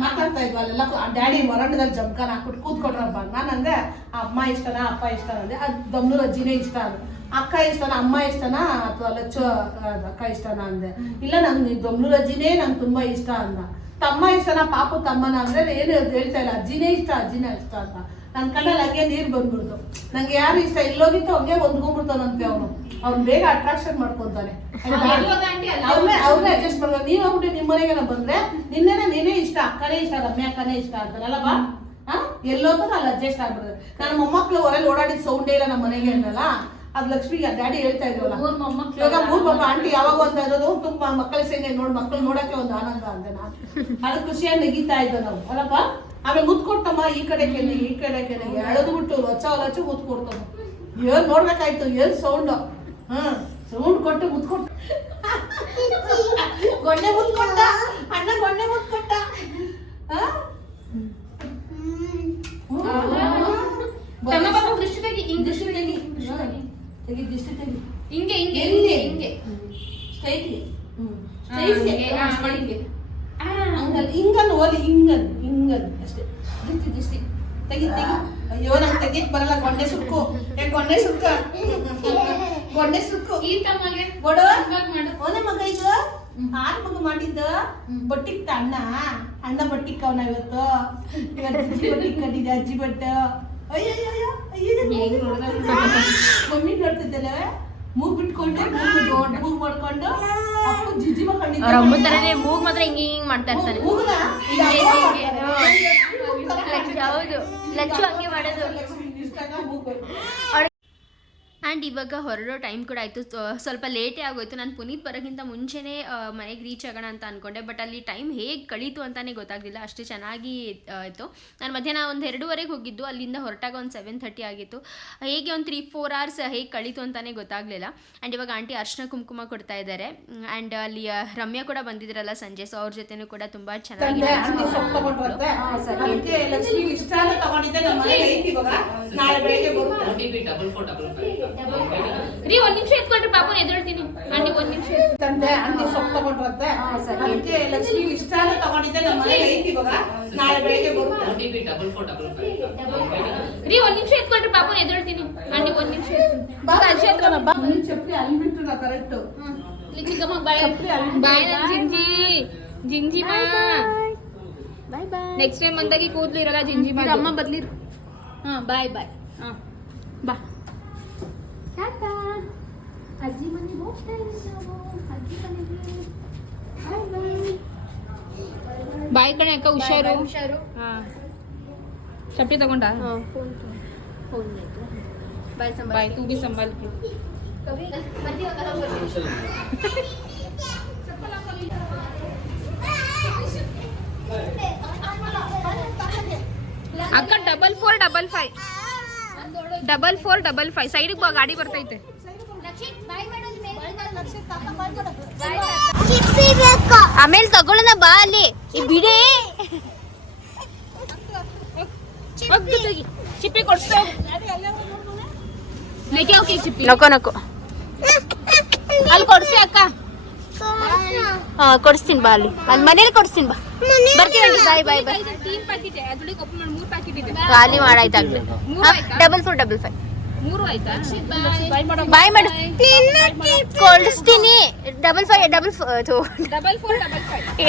ಮಾತಾಡ್ತಾ ಇದ್ವಲ್ಲ ಅಲ್ಲೆಲ್ಲ ಡ್ಯಾಡಿ ಮೊರಂಡದಲ್ಲಿ ಜಮ್ಕಾನ್ ಹಾಕ್ಬಿಟ್ಟು ಕೂತ್ಕೊಟ್ರಪ್ಪ ನಾನು ಅಂದೆ ಆ ಅಮ್ಮ ಇಷ್ಟನ ಅಪ್ಪ ಇಷ್ಟ ಅಂದೆ. ಅದು ದಮ್ನೂರ್ ಅಜ್ಜಿನೇ ಇಷ್ಟ ಅದು. ಅಕ್ಕ ಇಷ್ಟನ ಅಮ್ಮ ಇಷ್ಟನಾ ಅಥವಾ ಲಚ್ಚು ಅಕ್ಕ ಇಷ್ಟನಾ ಅಂದೆ. ಇಲ್ಲ ನಂಗೆ ದಮ್ನೂರ್ ಅಜ್ಜಿನೇ ನಂಗೆ ತುಂಬಾ ಇಷ್ಟ ಅಂದ. ತಮ್ಮ ಇಷ್ಟನ ಪಾಪು ತಮ್ಮನ ಅಂದ್ರೆ ಏನು ಹೇಳ್ತಾ ಇಲ್ಲ. ಅಜ್ಜಿನೇ ಇಷ್ಟ ಅಜ್ಜಿನೇ ಇಷ್ಟ ಅಂತ. ನನ್ನ ಕಣ್ಣಲ್ಲಿ ಹಂಗೆ ನೀರು ಬಂದ್ಬಿಡ್ತು. ನಂಗೆ ಯಾರು ಇಷ್ಟ ಇಲ್ಲೋಗಿತ್ತು ಹಂಗೆ ಹೊಂದ್ಕೊಂಡ್ಬಿಡ್ತಾನಂತೆ ಅವನು. ಅವ್ನು ಬೇಗ ಅಟ್ರಾಕ್ಷನ್ ಮಾಡ್ಕೊಂತಾನೆ. ಅವ್ರನ್ನೇ ಅವ್ರನ್ನೇ ಅಡ್ಜಸ್ಟ್ ಮಾಡ್ಕೊ ನೀವ್ ಹೋಗ್ಬಿಟ್ಟು ನಿಮ್ಮ ಮನೆಗೆ ಬಂದ್ರೆ ನಿನ್ನೆನೆ ನೀನೇ ಇಷ್ಟ ಅಕ್ಕನೇ ಇಷ್ಟ ರಮ್ಯ ಅಕ್ಕನೇ ಇಷ್ಟ ಅಂತಾರಲ್ಲ ಬಾ. ಹಾ ಎಲ್ಲೋದ್ರು ಅಲ್ಲಿ ಅಡ್ಜಸ್ಟ್ ಆಗ್ಬಿಡುತ್ತೆ. ನನ್ನ ಮೊಮ್ಮಕ್ಳು ಹೊರಗೆ ಓಡಾಡಿದ ಸೌಂಡೇ ಇಲ್ಲ ನಮ್ಮ ಮನೆಗೆ ಅನ್ನಲ್ಲ. ಅದ್ ಲಕ್ಷ್ಮಿಗೆ ಡ್ಯಾಡಿ ಹೇಳ್ತಾ ಇದ್ರಲ್ಲ. ಇವಾಗ ಮೂರ್ ಮಕ್ಕಳು ಆಂಟಿ ಯಾವಾಗ ಅಂತ ಇರೋದು? ತುಂಬಾ ಮಕ್ಕಳ ಸೇನೆ ನೋಡ್ ಮಕ್ಕಳು ನೋಡಕ್ಕೆ ಒಂದು ಆನಂದ ಅಂದೆ ನಾನು. ಅದು ಖುಷಿಯಾಗಿ ನೆಗಿತಾ ಇದ್ದ ನಾವು. ಅಲ್ಲಪ್ಪ? ಆಮೇಲೆ ಮುತ್ಕೊಡ್ತಮ್ಮ ಈ ಕಡೆ ಕೆನೆ ಈ ಕಡೆ ಕೆನೆ ಎಳೆದು ಬಿಟ್ಟು ಲೊಚ್ಚ ಲಚ್ಚ ಮುತ್ಕೊಡ್ತಮ್ಮ. ಕೊಡ್ತಾನ ಏನ್ ನೋಡ್ಬೇಕಾಯ್ತು? ಏನ್ ಸೌಂಡ್ ಹ್ಮ್ ಸೌಂಡ್ ಕೊಟ್ಟು ಮುತ್ ಗೊಂಡೆ ಗೊಣ್ಣೆ ಮುತ್ ಕೊಟ್ಟ ಅಣ್ಣ ಗೊಂಡೆ ಮುತ್ ಕೊಟ್ಟ ಆ? ದೃಷ್ಟಿ ತೆಗಿ ದೃಷ್ಟಿ ತೆಗಿ ತೆಗಿ ದೃಷ್ಟಿ ತೆಗಿ ಹಿಂಗೆ ಹಿಂಗೆ ಎಲ್ಲಿ? ಹಿಂಗೆ ಸ್ಟೈಲ್ ಹಾ, ಹಿಂಗನ್ ಹಾ, ಹಿಂಗೆ. ಹಿಂಗದು ಅಷ್ಟೇ. ದಿಷ್ಟಿ ದಿಷ್ಟಿ ತೆಗಿ ತೆಗಿ. ಅಯ್ಯೋ ನಂಗೆ ತೆಗಿಯಕ್ ಬರಲ್ಲ. ಗೊಂಡೆ ಸುಕ್ಕು ಏ ಗೊಂಡೆ ಸುಕ್ಕ ಗೊಂಡೆ ಸುಕ್ಕು ಗೋಡು ಓನೆ ಮಗ ಇದು? ಆರ್ ಮಗ ಮಾಡಿದ್ದ? ಬಟ್ಟಿಕ್ ಅಣ್ಣ. ಅಣ್ಣ ಬಟ್ಟಿಕ್ ಅವನ ಇವತ್ತು. ಇವತ್ತು ಅಜ್ಜಿ ಬಟ್ಟಿಕ್ ಕಟ್ಟಿದೆ ಅಜ್ಜಿ ಬಟ್ಟ. ಮಮ್ಮಿ ನೋಡ್ತಿದ್ದಲ್ಲ? ಮೂಗ್ ಬಿಟ್ಕೊಂಡು ದೊಡ್ಡ ಮೂಗ್ ಮಾಡ್ಕೊಂಡು ಜಿಜಿ ಅವ್ರ ಮಾಡ್ಕೊಂಡಿದ್ದ ಅಮ್ಮ ತರನೇ ಮೂಗ್ ಮಾತ್ರ ಹಿಂಗೆ ಹಿಂಗ್ ಮಾಡ್ತಾ ಮೂಗ್ನ? ಹೌದು. ಲಚ್ಚು ಹಂಗೆ ಮಾಡೋದು. ಅವ್ರ ಆ್ಯಂಡ್ ಇವಾಗ ಹೊರಡೋ ಟೈಮ್ ಕೂಡ ಆಯಿತು. ಸ್ವಲ್ಪ ಲೇಟೇ ಆಗೋಯ್ತು. ನಾನು ಪುನೀತ್ ಬರೋಕ್ಕಿಂತ ಮುಂಚೆನೇ ಮನೆಗೆ ರೀಚ್ ಆಗೋಣ ಅಂತ ಅಂದ್ಕೊಂಡೆ ಬಟ್ ಅಲ್ಲಿ ಟೈಮ್ ಹೇಗೆ ಕಳೀತು ಅಂತಲೇ ಗೊತ್ತಾಗಲಿಲ್ಲ. ಅಷ್ಟು ಚೆನ್ನಾಗಿ ಆಯಿತು ನಾನು ಮಧ್ಯಾಹ್ನ ಒಂದು ಎರಡೂವರೆಗೆ ಹೋಗಿದ್ದು. ಅಲ್ಲಿಂದ ಹೊರಟಾಗ ಒಂದು ಸೆವೆನ್ ಥರ್ಟಿ ಆಗಿತ್ತು. ಹೇಗೆ ಒಂದು ತ್ರೀ ಫೋರ್ ಅವರ್ಸ್ ಹೇಗೆ ಕಳೀತು ಅಂತಲೇ ಗೊತ್ತಾಗಲಿಲ್ಲ. ಆ್ಯಂಡ್ ಇವಾಗ ಆಂಟಿ ಅರ್ಶನ ಕುಂಕುಮ ಕೊಡ್ತಾ ಇದ್ದಾರೆ ಆ್ಯಂಡ್ ಅಲ್ಲಿ ರಮ್ಯಾ ಕೂಡ ಬಂದಿದ್ರಲ್ಲ ಸಂಜೆ. ಸೊ ಅವ್ರ ಜೊತೆನೂ ಕೂಡ ತುಂಬ ಚೆನ್ನಾಗಿ ನಾಳೆ ಬೆಳಿಗ್ಗೆ ರೀ ಒಂದ್ ನಿಮಿಷ ಎತ್ಕೊಟ್ರೆ ಪಾಪ ಎದ್ದೇಳ್ತೀನಿ. ಆಂಟಿ ಒಂದ್ ನಿಮಿಷ ತಂದೆ ಅಂಗಡಿ ಸೊಪ್ಪು ತಗೊಂಡ್ರಂತೆ. ಅದಕ್ಕೆ ಲಕ್ಷ್ಮಿ ಇಷ್ಟ ಅಂತ ತಗೊಂಡಿದ್ದೆ ನಮ್ಮ ಮನೆಗೆ ಐತಿ ಇವಾಗ. ನಾಳೆ ಬೆಳಿಗ್ಗೆ ಬರುತ್ತೆ. ರೀ ಒಂದ್ ನಿಮಿಷ ಎತ್ಕೊಟ್ರೆ ಪಾಪ ಎದ್ದೇಳ್ತೀನಿ. ಆಂಟಿ ಒಂದ್ ನಿಮಿಷ ಬಾ ಅಶೋಕನ ಬಾ ನೀನ್ ಚಪ್ಪಲಿ ಅಲ್ಲಿ ಬಿಟ್ಟು ನಾ ಕರೆಕ್ಟ್ ಬಾಯ್ ನನ್ ಜಿಂಜಿ. ಜಿಂಜಿ ಮಾ. ಬಾಯ್ ಬಾಯ್. ನೆಕ್ಸ್ಟ್ ಟೈಮ್ ಬಂದಾಗಿ ಕೂದ್ಲು ಇರಲ್ಲ ಜಿಂಜಿ ಮಾ ಅಮ್ಮ ಬದ್ಲಿರು ಹಾ ಬಾಯ್ ಬಾಯ್. ಹಾ. ಬಾ. ಟಾಟಾ ಅಜ್ಜಿ ಮನೆಗೆ ಹೋಗ್ತಾ ಇದ್ದೀವಿ ನಾವು ಅಜ್ಜಿ ಮನೆಗೆ ಬಾಯ್ ಬಾಯ್ ಬಾಯ್ ಕಣೆ ಅಕ್ಕ ಹುಷಾರು ಹುಷಾರು ಹಾ ಚಪ್ಪಲಿ ತಗೊಂಡ ಹಾಂ ಫೋನ್ ಫೋನ್ ಬಾಯ್ ಸಂಬಾಯ್ ಬಾಯ್ ತೂ ಬಿ ಸಂಭಾಲ್ के ಅಕ್ಕ double four double five double four double five. ಸೈಡಿಗೆ ಬಾ ಗಾಡಿ ಬರ್ತೈತೆ. ಆಮೇಲೆ ತಗೊಳ್ಳೋಣ ಬಾ ಅಲ್ಲಿ. ಬಿಡಿ. ಚಿಪ್ಪಿ. ನಕೋ ನಕೋ. ಅಲ್ಲಿ ಕೊಡ್ಸಿ ಅಕ್ಕ. ಹಾ ಕೊಡಿಸ್ತೀನಿ ಬಾ ಅಲ್ಲಿ. ಅಲ್ಲಿ ಮನೇಲಿ ಕೊಡಿಸ್ತೀನಿ ಬಾ. ಬರ್ತೀನಿ ಬಾಯ್ ಬಾಯ್ ಬಾಯ್. ಖಾಲಿ ಮಾಡಾಯ್ತಾಗ್ಲಿ? Double four double five bye. ಮಾಡೋ ಕೊಡಿಸ್ತೀನಿ. ಡಬಲ್ ಫೈವ್ ಡಬಲ್ ಡಬಲ್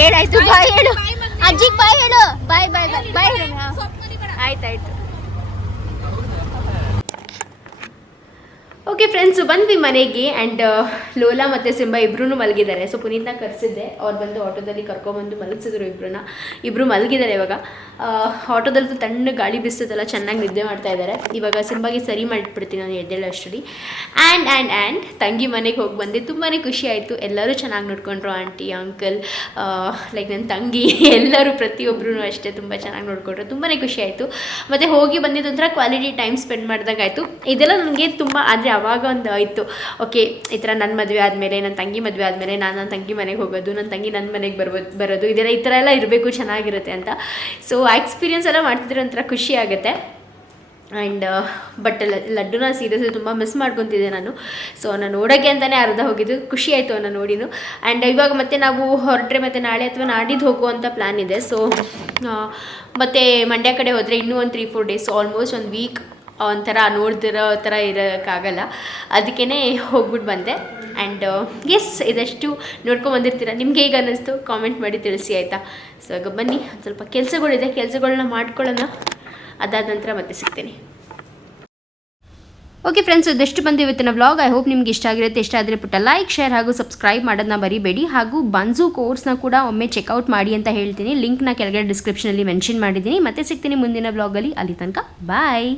ಹೇಳಾಯ್ತು ಬಾಯ್ ಹೇಳು. ಅಜ್ಜಿಗೆ ಬಾಯ್ ಹೇಳು. ಬಾಯ್ ಬಾಯ್ ಬಾಯ್ ಬಾಯ್ ಹೇಳು. ಆಯ್ತಾಯ್ತು. ಓಕೆ ಫ್ರೆಂಡ್ಸ್ ಬಂದ್ವಿ ಮನೆಗೆ ಆ್ಯಂಡ್ ಲೋಲಾ ಮತ್ತು ಸಿಂಬಾ ಇಬ್ರು ಮಲಗಿದ್ದಾರೆ. ಸೊ ಪುನೀತ್ನ ಕರೆಸಿದ್ದೆ. ಅವ್ರು ಬಂದು ಆಟೋದಲ್ಲಿ ಕರ್ಕೊಂಬಂದು ಮಲಗಿಸಿದ್ರು ಇಬ್ಬರನ್ನ ಇಬ್ಬರು ಮಲಗಿದ್ದಾರೆ ಇವಾಗ. ಆಟೋದಲ್ಲಿ ತಣ್ಣ ಗಾಳಿ ಬಿಸ್ತದಲ್ಲ, ಚೆನ್ನಾಗಿ ನಿದ್ದೆ ಮಾಡ್ತಾ ಇದ್ದಾರೆ ಇವಾಗ ಸಿಂಬಾಗಿ ಸರಿ ಮಾಡಿಬಿಡ್ತೀನಿ ನಾನು ಎದ್ದೇಳ ಅಷ್ಟರಲ್ಲಿ. ಆ್ಯಂಡ್ ಆ್ಯಂಡ್ ಆ್ಯಂಡ್ ತಂಗಿ ಮನೆಗೆ ಹೋಗಿ ಬಂದೆ. ತುಂಬಾ ಖುಷಿ ಆಯಿತು. ಎಲ್ಲರೂ ಚೆನ್ನಾಗಿ ನೋಡ್ಕೊಂಡ್ರು, ಆಂಟಿ, ಅಂಕಲ್ ಲೈಕ್ ನನ್ನ ತಂಗಿ, ಎಲ್ಲರೂ ಪ್ರತಿಯೊಬ್ಬರೂ ಅಷ್ಟೇ ತುಂಬ ಚೆನ್ನಾಗಿ ನೋಡ್ಕೊಂಡ್ರು. ತುಂಬಾ ಖುಷಿ ಆಯಿತು. ಮತ್ತು ಹೋಗಿ ಬಂದಿದ್ದು ಒಂಥರ ಕ್ವಾಲಿಟಿ ಟೈಮ್ ಸ್ಪೆಂಡ್ ಮಾಡಿದಾಗ ಆಯಿತು. ಇದೆಲ್ಲ ನನಗೆ ತುಂಬ, ಆದರೆ ಆವಾಗ ಒಂದು ಆಯಿತು ಓಕೆ ಈ ಥರ ನನ್ನ ಮದುವೆ ಆದಮೇಲೆ ನನ್ನ ತಂಗಿ ಮದುವೆ ಆದಮೇಲೆ, ನಾನು ನನ್ನ ತಂಗಿ ಮನೆಗೆ ಹೋಗೋದು ನನ್ನ ತಂಗಿ ನನ್ನ ಮನೆಗೆ ಬರ್ಬೋದು ಬರೋದು, ಇದೆಲ್ಲ, ಈ ಥರ ಎಲ್ಲ ಇರಬೇಕು, ಚೆನ್ನಾಗಿರುತ್ತೆ ಅಂತ. ಸೊ ಆ ಎಕ್ಸ್ಪೀರಿಯನ್ಸ್ ಎಲ್ಲ ಮಾಡ್ತಿದ್ರೆ ಒಂಥರ ಖುಷಿ ಆಗುತ್ತೆ. ಆ್ಯಂಡ್ ಬಟ್ ಲಡ್ಡುನ ಸೀರಿಯಸ್ಲಿ ತುಂಬ ಮಿಸ್ ಮಾಡ್ಕೊತಿದ್ದೆ ನಾನು. ಸೊ ನಾನು ನೋಡೋಕ್ಕೆ ಅಂತಲೇ ಅರ್ಧ ಹೋಗಿದ್ದು. ಖುಷಿ ಆಯಿತು ಅವನ್ನ ನೋಡಿನು. ಆ್ಯಂಡ್ ಇವಾಗ ಮತ್ತೆ ನಾವು ಹೊರಟ್ರೆ ಮತ್ತು ನಾಳೆ ಅಥವಾ ನಾಡಿದ್ದು ಹೋಗುವಂಥ ಪ್ಲ್ಯಾನ್ ಇದೆ. ಸೊ ಮತ್ತು ಮಂಡ್ಯ ಕಡೆ ಹೋದರೆ ಇನ್ನೂ ಒಂದು ತ್ರೀ ಫೋರ್ ಡೇಸ್ ಆಲ್ಮೋಸ್ಟ್ ಒಂದು ವೀಕ್ ಒಂಥರ ನೋಡ್ದಿರೋ ಥರ ಇರೋಕ್ಕಾಗಲ್ಲ. ಅದಕ್ಕೇ ಹೋಗ್ಬಿಟ್ಟು ಬಂದೆ. ಆ್ಯಂಡ್ ಎಸ್ ಇದಷ್ಟು ನೋಡ್ಕೊಂಡು ಬಂದಿರ್ತೀರ? ನಿಮ್ಗೆ ಹೇಗೆ ಅನ್ನಿಸ್ತು? ಕಾಮೆಂಟ್ ಮಾಡಿ ತಿಳಿಸಿ, ಆಯಿತಾ? ಸೊ ಈಗ ಬನ್ನಿ. ಒಂದು ಸ್ವಲ್ಪ ಕೆಲಸಗಳಿದೆ. ಕೆಲಸಗಳನ್ನ ಮಾಡ್ಕೊಳ್ಳೋಣ. ಅದಾದ ನಂತರ ಮತ್ತೆ ಸಿಗ್ತೀನಿ. ಓಕೆ ಫ್ರೆಂಡ್ಸ್ ಇದಷ್ಟು ಬಂದು ಇವತ್ತಿನ ವ್ಲಾಗ್ ಐ ಹೋಪ್ ನಿಮ್ಗೆ ಇಷ್ಟ ಆಗಿರುತ್ತೆ. ಇಷ್ಟ ಆದರೆ ಪುಟ್ಟ ಲೈಕ್ ಶೇರ್ ಹಾಗೂ ಸಬ್ಸ್ಕ್ರೈಬ್ ಮಾಡೋದನ್ನ ಬರಿಬೇಡಿ ಹಾಗೂ ಬಂಜು ಕೋರ್ಸ್ನ ಕೂಡ ಒಮ್ಮೆ ಚೆಕ್ಔಟ್ ಮಾಡಿ ಅಂತ ಹೇಳ್ತೀನಿ. ಲಿಂಕ್ನ ಕೆಳಗಡೆ ಡಿಸ್ಕ್ರಿಪ್ಷನಲ್ಲಿ ಮೆನ್ಷನ್ ಮಾಡಿದ್ದೀನಿ. ಮತ್ತೆ ಸಿಗ್ತೀನಿ ಮುಂದಿನ ವ್ಲಾಗಲ್ಲಿ ಅಲ್ಲಿ. ತನಕ ಬಾಯ್